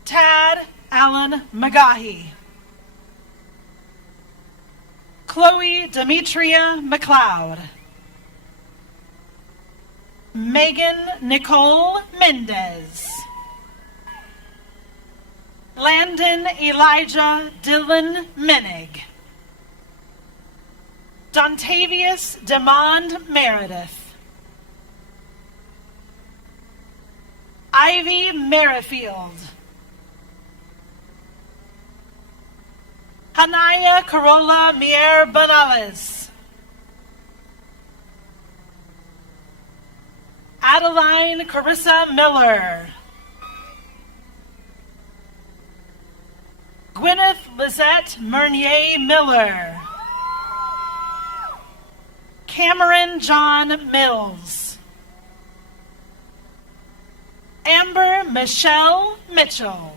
Tad Allen McGahy. Chloe Demetria McLeod. Megan Nicole Mendez. Landon Elijah Dillon Menig. Dontavius Demond Meredith. Ivy Merrifield. Hanaya Corolla Mier Banales. Adeline Carissa Miller. Gwyneth Lizette Mernier Miller. Cameron John Mills. Amber Michelle Mitchell.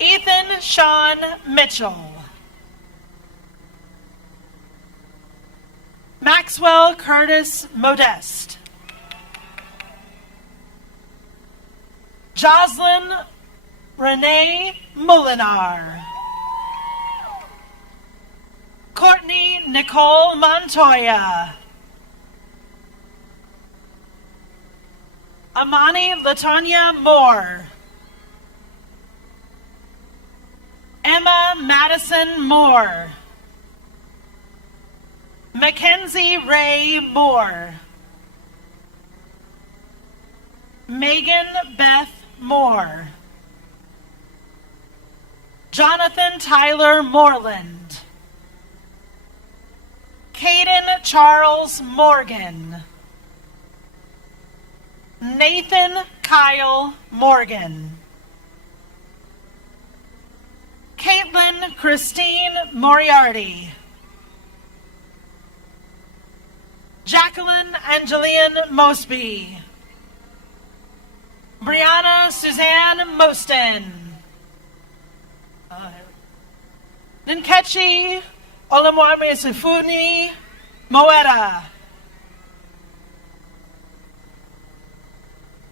Ethan Sean Mitchell. Maxwell Curtis Modeste. Jocelyn Renee Molinar. Courtney Nicole Montoya. Amani Latonya Moore. Emma Madison Moore. Mackenzie Ray Moore. Megan Beth Moore. Jonathan Tyler Moreland. Caden Charles Morgan. Nathan Kyle Morgan. Caitlin Christine Moriarty. Jacqueline Angeline Mosby. Brianna Suzanne Moston. Nkechi Olamwame Sifuni Moeta.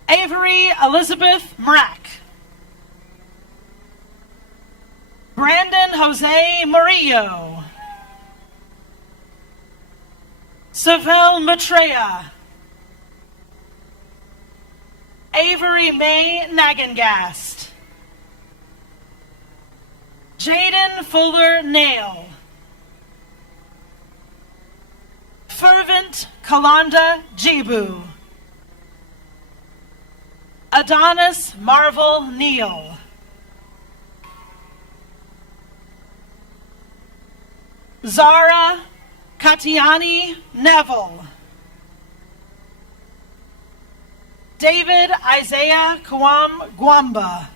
Avery Elizabeth Mrack. Brandon Jose Murillo. Savelle Matrea. Avery May Nagengast. Jaden Fuller Nail. Fervent Kalanda Jibu. Adonis Marvel Neal. Zara Katiani Neville. David Isaiah Kwam Gwamba.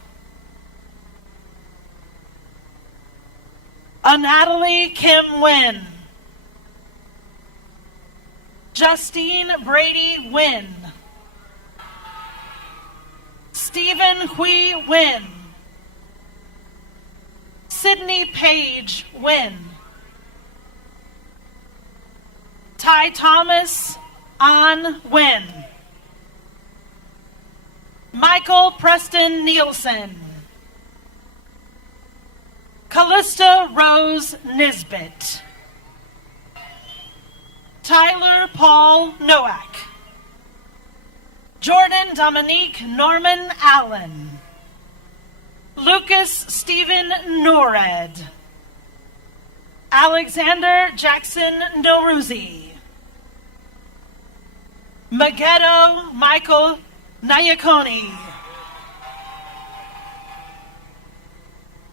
Natalie Kim Nguyen. Justine Brady Nguyen. Stephen Hui Nguyen. Sydney Page Nguyen. Ty Thomas An Nguyen. Michael Preston Nielsen. Callista Rose Nisbet. Tyler Paul Nowak. Jordan Dominique Norman Allen. Lucas Stephen Nored. Alexander Jackson Noruzi. Magedo Michael Nayakoni.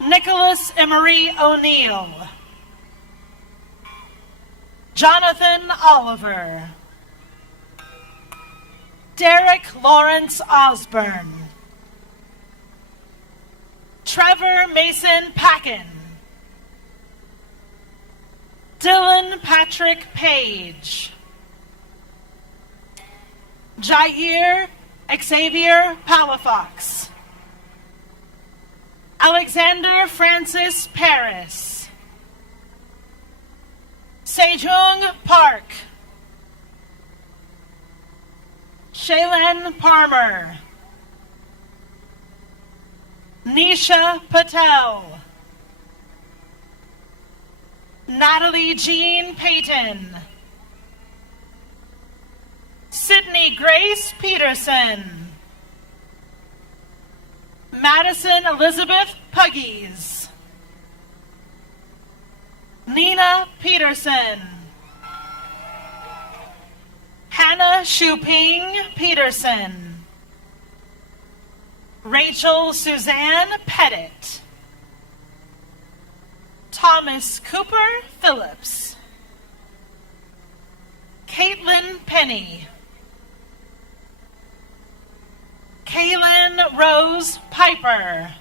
Nicholas Emery O'Neill, Jonathan Oliver, Derek Lawrence Osborne, Trevor Mason Packen, Dylan Patrick Page, Jair Xavier Palafox, Alexander Francis Paris, Sejong Park, Shailen Palmer, Nisha Patel, Natalie Jean Payton, Sydney Grace Peterson, Madison Elizabeth Puggies, Nina Peterson, Hannah Shuping Peterson, Rachel Suzanne Pettit, Thomas Cooper Phillips, Caitlin Penny, Kaylin Rose Piper,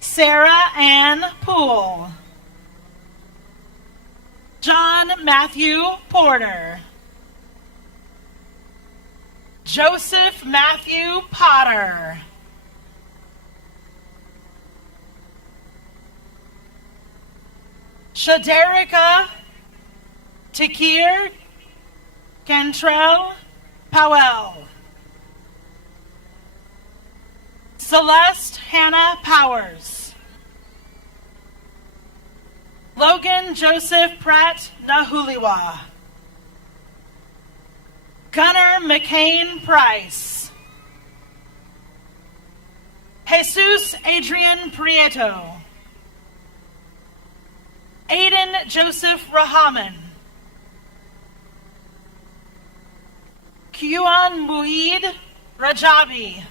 Sarah Ann Poole, John Matthew Porter, Joseph Matthew Potter, Shaderica Takir Cantrell Powell, Celeste Hannah Powers, Logan Joseph Pratt Nahuliwa, Gunnar McCain Price, Jesus Adrian Prieto, Aiden Joseph Rahaman, Kyuan Muid Rajabi.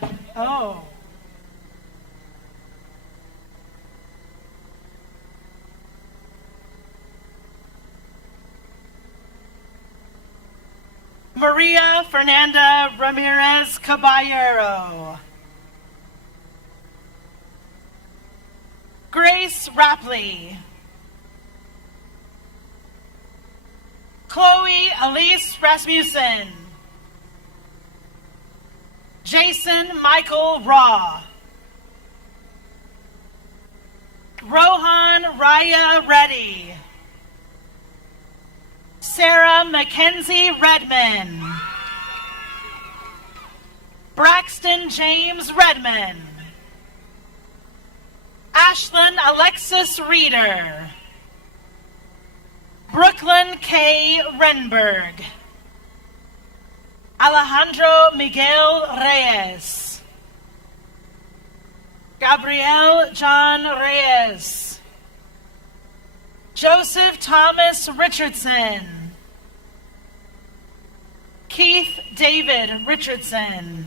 Maria Fernanda Ramirez Caballero, Grace Rapley, Chloe Elise Rasmussen, Jason Michael Raw, Rohan Raya Reddy, Sarah Mackenzie Redman, Braxton James Redman, Ashlyn Alexis Reeder, Brooklyn K. Renberg, Alejandro Miguel Reyes, Gabrielle John Reyes, Joseph Thomas Richardson, Keith David Richardson,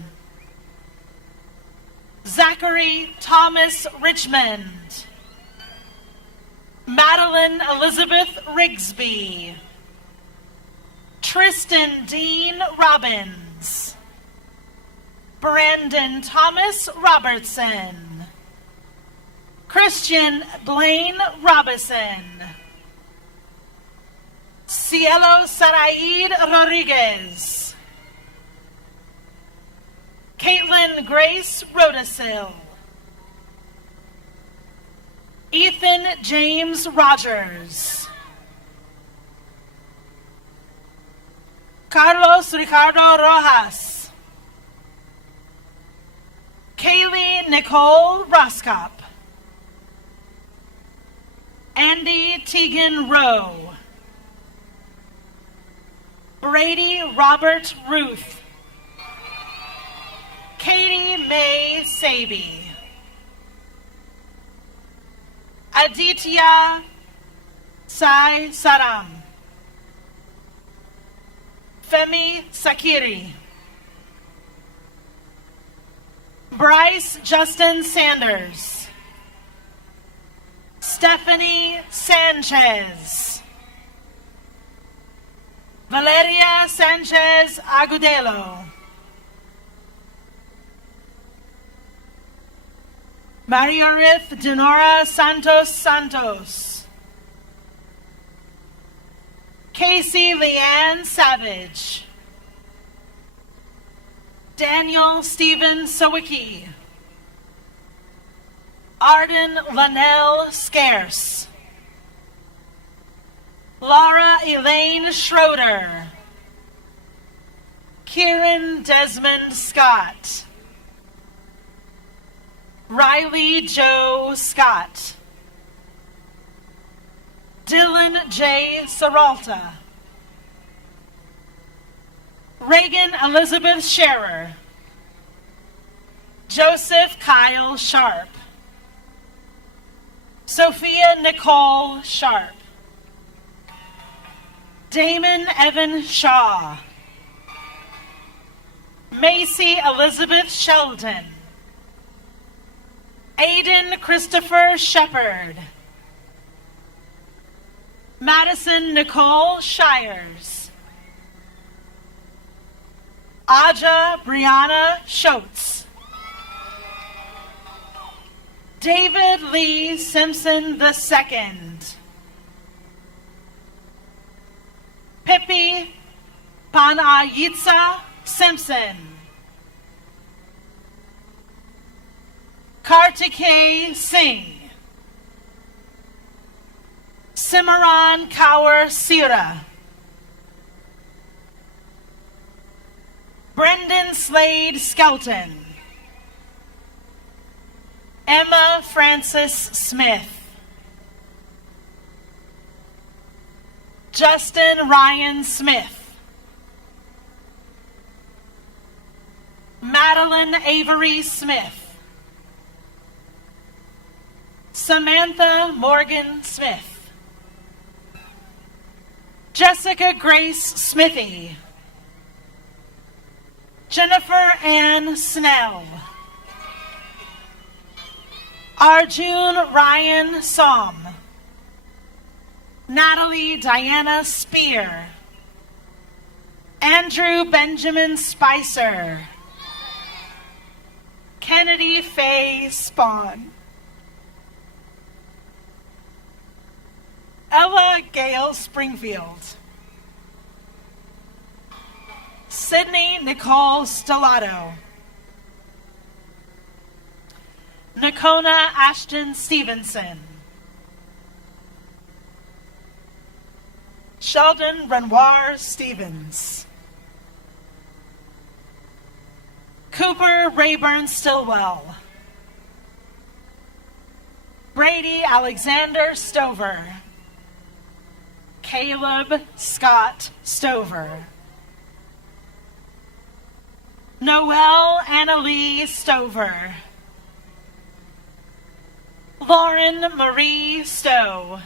Zachary Thomas Richmond, Madeline Elizabeth Rigsby, Tristan Dean Robbins, Brandon Thomas Robertson, Christian Blaine Robinson, Cielo Saraid Rodriguez, Caitlin Grace Rodesil, Ethan James Rogers, Carlos Ricardo Rojas, Kaylee Nicole Roskop, Andy Tegan Rowe, Brady Robert Ruth, Katie May Saby, Aditya Sai Saram, Femi Sakiri, Bryce Justin Sanders. Stephanie Sanchez. Valeria Sanchez Agudelo. Maria Rif Denora Santos. Casey Leanne Savage. Daniel Stephen Sawicki. Arden Lanell Scarce. Laura Elaine Schroeder. Kieran Desmond Scott. Riley Joe Scott. Dylan J. Seralta. Reagan Elizabeth Scherer. Joseph Kyle Sharp. Sophia Nicole Sharp. Damon Evan Shaw. Macy Elizabeth Sheldon. Aiden Christopher Shepard. Madison Nicole Shires. Aja Brianna Schultz. David Lee Simpson II. Pippi Panayitsa Simpson. Kartikay Singh. Cimarron Kaur Sira. Brendan Slade Skelton. Emma Francis Smith. Justin Ryan Smith. Madeline Avery Smith. Samantha Morgan Smith. Jessica Grace Smithy. Jennifer Ann Snell. Arjun Ryan Som. Natalie Diana Spear. Andrew Benjamin Spicer. Kennedy Faye Spawn. Ella Gale Springfield. Sydney Nicole Stellato. Nakona Ashton Stevenson. Sheldon Renoir Stevens. Cooper Rayburn Stillwell. Brady Alexander Stover. Caleb Scott Stover. Noelle Annalie Stover. Lauren Marie Stowe.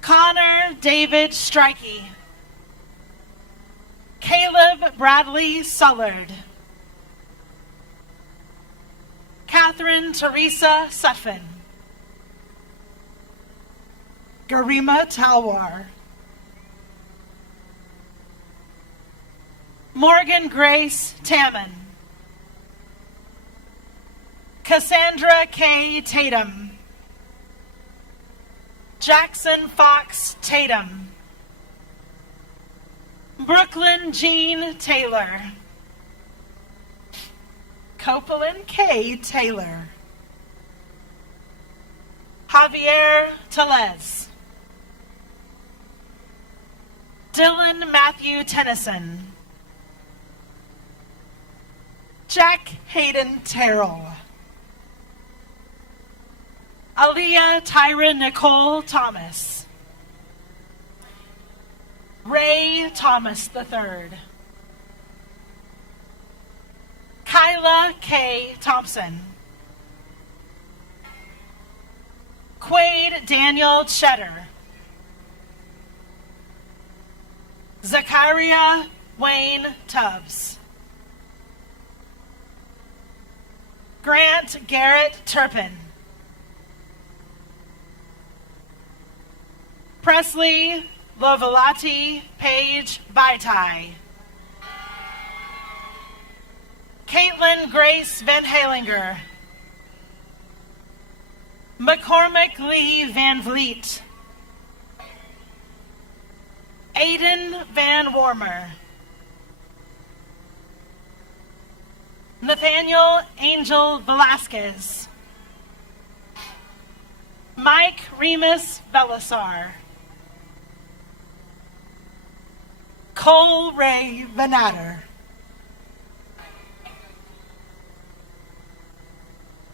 Connor David Strikey. Caleb Bradley Sullard. Catherine Teresa Sutphin. Garima Talwar. Morgan Grace Taman. Cassandra K. Tatum. Jackson Fox Tatum. Brooklyn Jean Taylor. Copeland K. Taylor. Javier Telez. Dylan Matthew Tennyson. Jack Hayden Terrell. Aaliyah Tyra Nicole Thomas. Ray Thomas III. Kyla K. Thompson. Quaid Daniel Cheddar. Zachariah Wayne Tubbs. Grant Garrett Turpin. Presley Lovalati Page Baitai. Caitlin Grace Van Halinger. McCormick Lee Van Vliet. Aiden Van Warmer. Nathaniel Angel Velasquez. Mike Remus Belisar. Cole Ray Vanatter.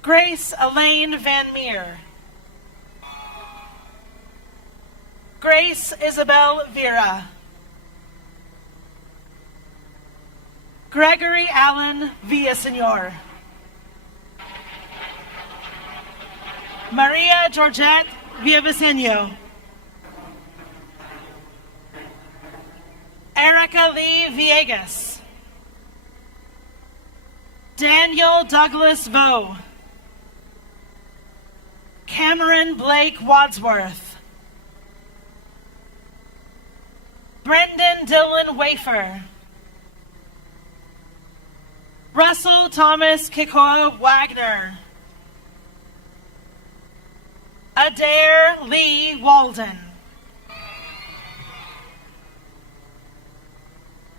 Grace Elaine Van Meer. Grace Isabel Vera. Gregory Allen Villasenor. Maria Georgette Villavicencio. Erica Lee Villegas. Daniel Douglas Vo. Cameron Blake Wadsworth. Brendan Dillon Wafer. Russell Thomas Kikoa Wagner. Adair Lee Walden.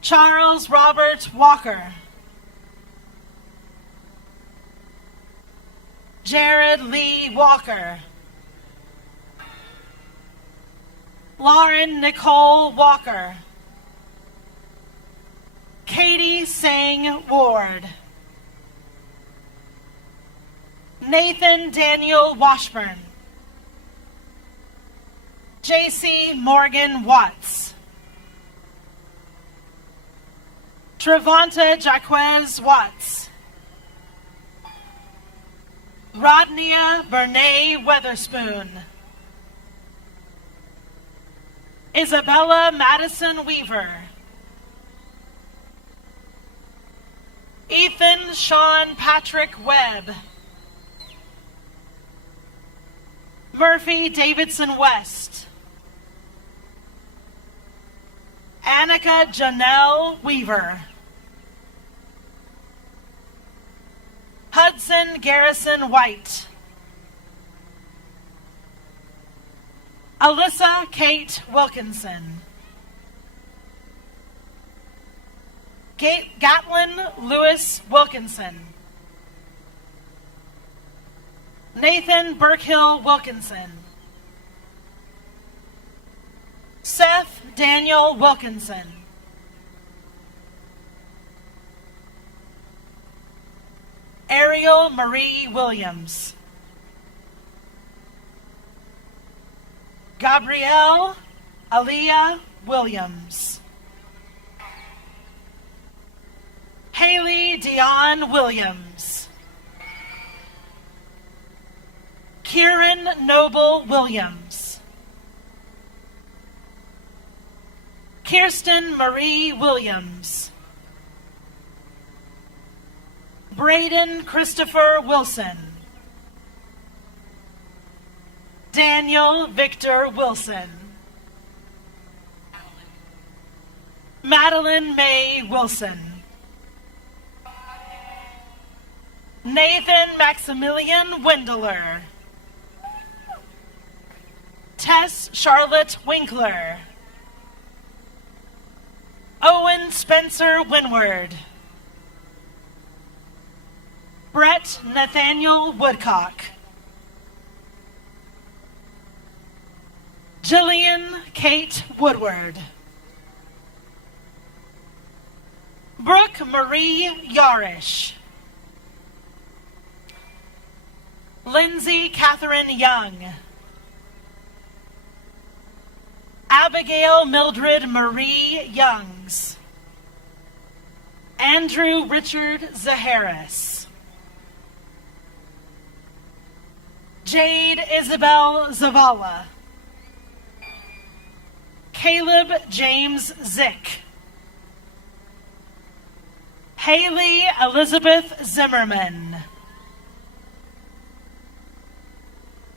Charles Robert Walker. Jared Lee Walker. Lauren Nicole Walker. Katie Sang Ward. Nathan Daniel Washburn. J.C. Morgan Watts. Trevonta Jaquez Watts. Rodnia Bernay Weatherspoon. Isabella Madison Weaver. Ethan Sean Patrick Webb. Murphy Davidson West. Annika Janelle Weaver. Hudson Garrison White. Alyssa Kate Wilkinson. Gatlin Lewis Wilkinson. Nathan Burkhill Wilkinson. Seth Daniel Wilkinson. Ariel Marie Williams. Gabrielle Aaliyah Williams. Haley Dion Williams. Kieran Noble Williams. Kirsten Marie Williams. Braden Christopher Wilson. Daniel Victor Wilson. Madeline May Wilson. Nathan Maximilian Wendler. Tess Charlotte Winkler. Owen Spencer Winward. Brett Nathaniel Woodcock. Jillian Kate Woodward. Brooke Marie Yarish. Lindsay Catherine Young. Abigail Mildred Marie Youngs. Andrew Richard Zaharis. Jade Isabel Zavala. Caleb James Zick. Haley Elizabeth Zimmerman.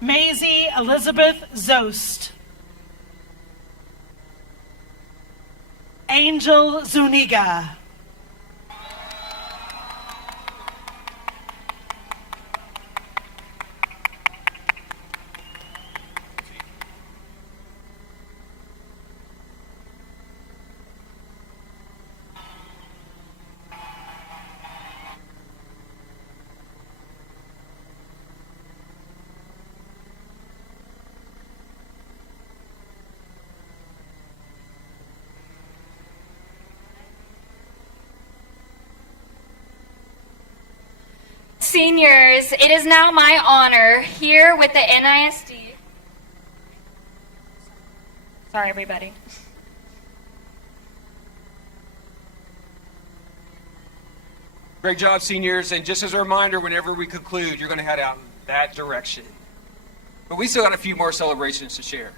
Maisie Elizabeth Zost. Angel Zuniga. Seniors, it is now my honor here with the NISD. Sorry, everybody. Great job, seniors. And just as a reminder, whenever we conclude, you're going to head out in that direction. But we still got a few more celebrations to share.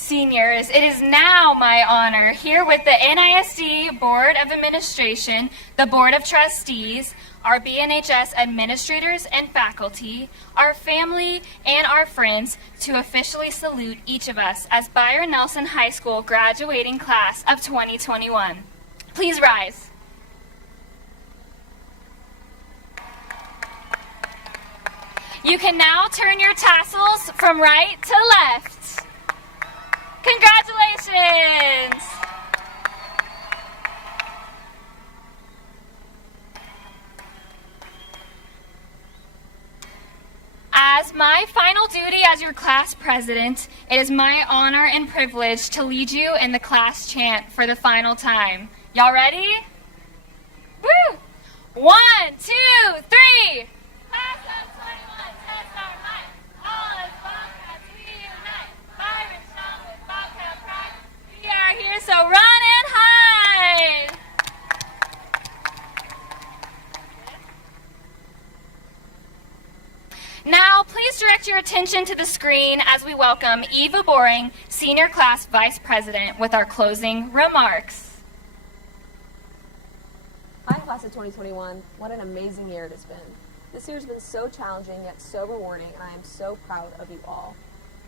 Seniors, it is now my honor here with the NISD Board of Administration, the Board of Trustees, our BNHS administrators and faculty, our family, and our friends to officially salute each of us as Byron Nelson High School graduating class of 2021. Please rise. You can now turn your tassels from right to left. Congratulations! As my final duty as your class president, it is my honor and privilege to lead you in the class chant for the final time. Y'all ready? Woo! 1, 2, 3. Class of 21, test our might. All as Bobcats, we unite. Byron, strong with Bobcat pride. We are here, so run and hide. Now, please direct your attention to the screen as we welcome Eva Boring, Senior Class Vice President, with our closing remarks. Hi, Class of 2021. What an amazing year it has been. This year has been so challenging yet so rewarding, and I am so proud of you all.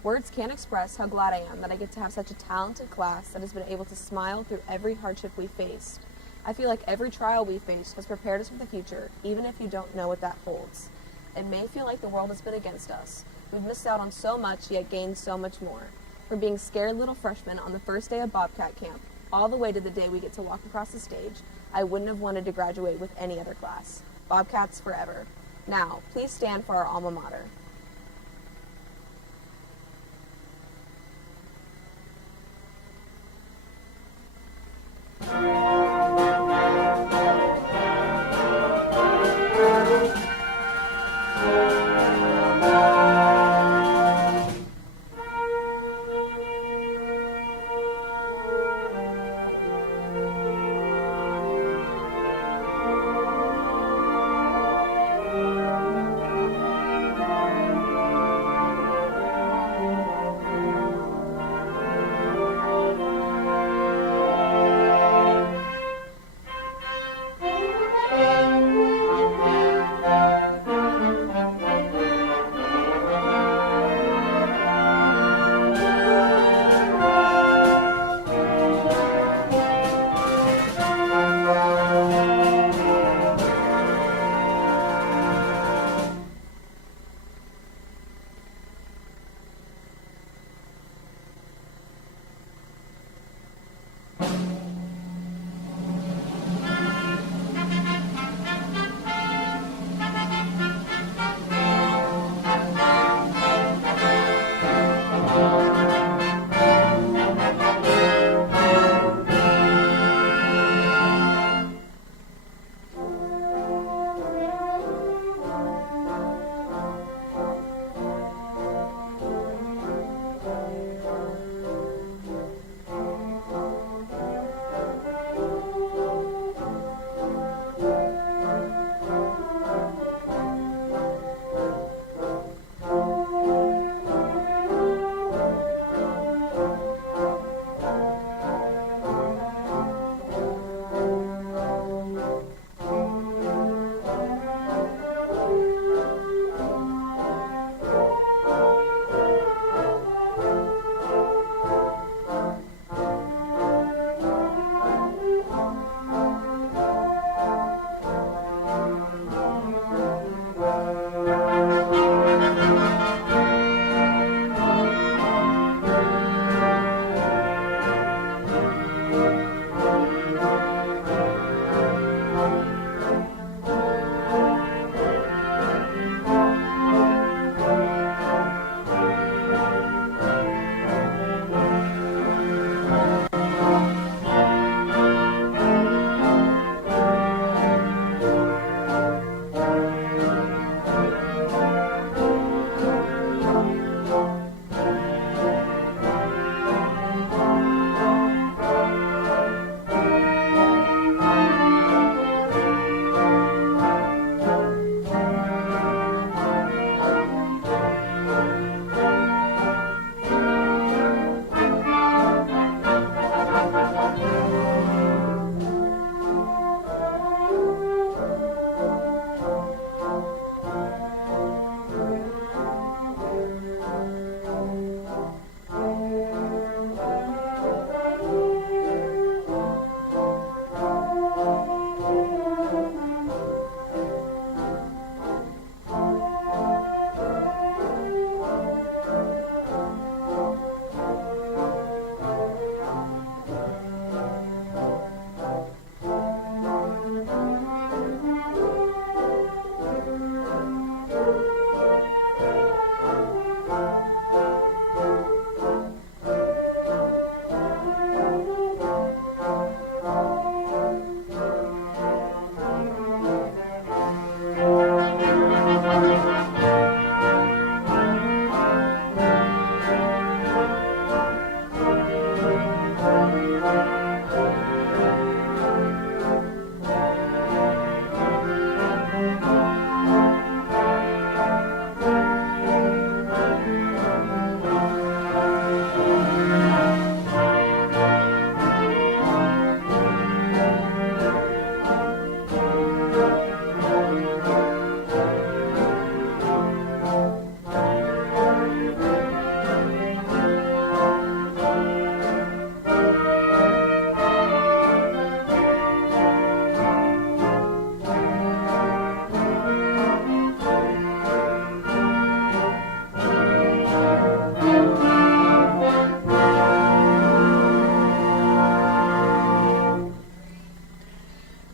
Words can't express how glad I am that I get to have such a talented class that has been able to smile through every hardship we faced. I feel like every trial we faced has prepared us for the future, even if you don't know what that holds. It may feel like the world has been against us. We've missed out on so much, yet gained so much more. From being scared little freshmen on the first day of Bobcat Camp, all the way to the day we get to walk across the stage, I wouldn't have wanted to graduate with any other class. Bobcats forever. Now, please stand for our alma mater.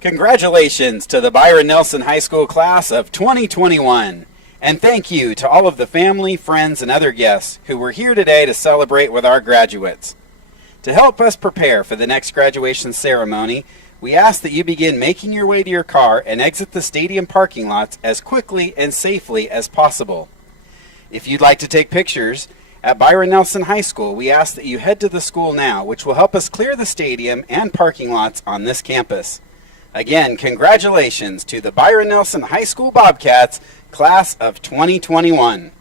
Congratulations to the Byron Nelson High School class of 2021. And thank you to all of the family, friends, and other guests who were here today to celebrate with our graduates. To help us prepare for the next graduation ceremony, we ask that you begin making your way to your car and exit the stadium parking lots as quickly and safely as possible. If you'd like to take pictures, at Byron Nelson High School, we ask that you head to the school now, which will help us clear the stadium and parking lots on this campus. Again, congratulations to the Byron Nelson High School Bobcats, class of 2021.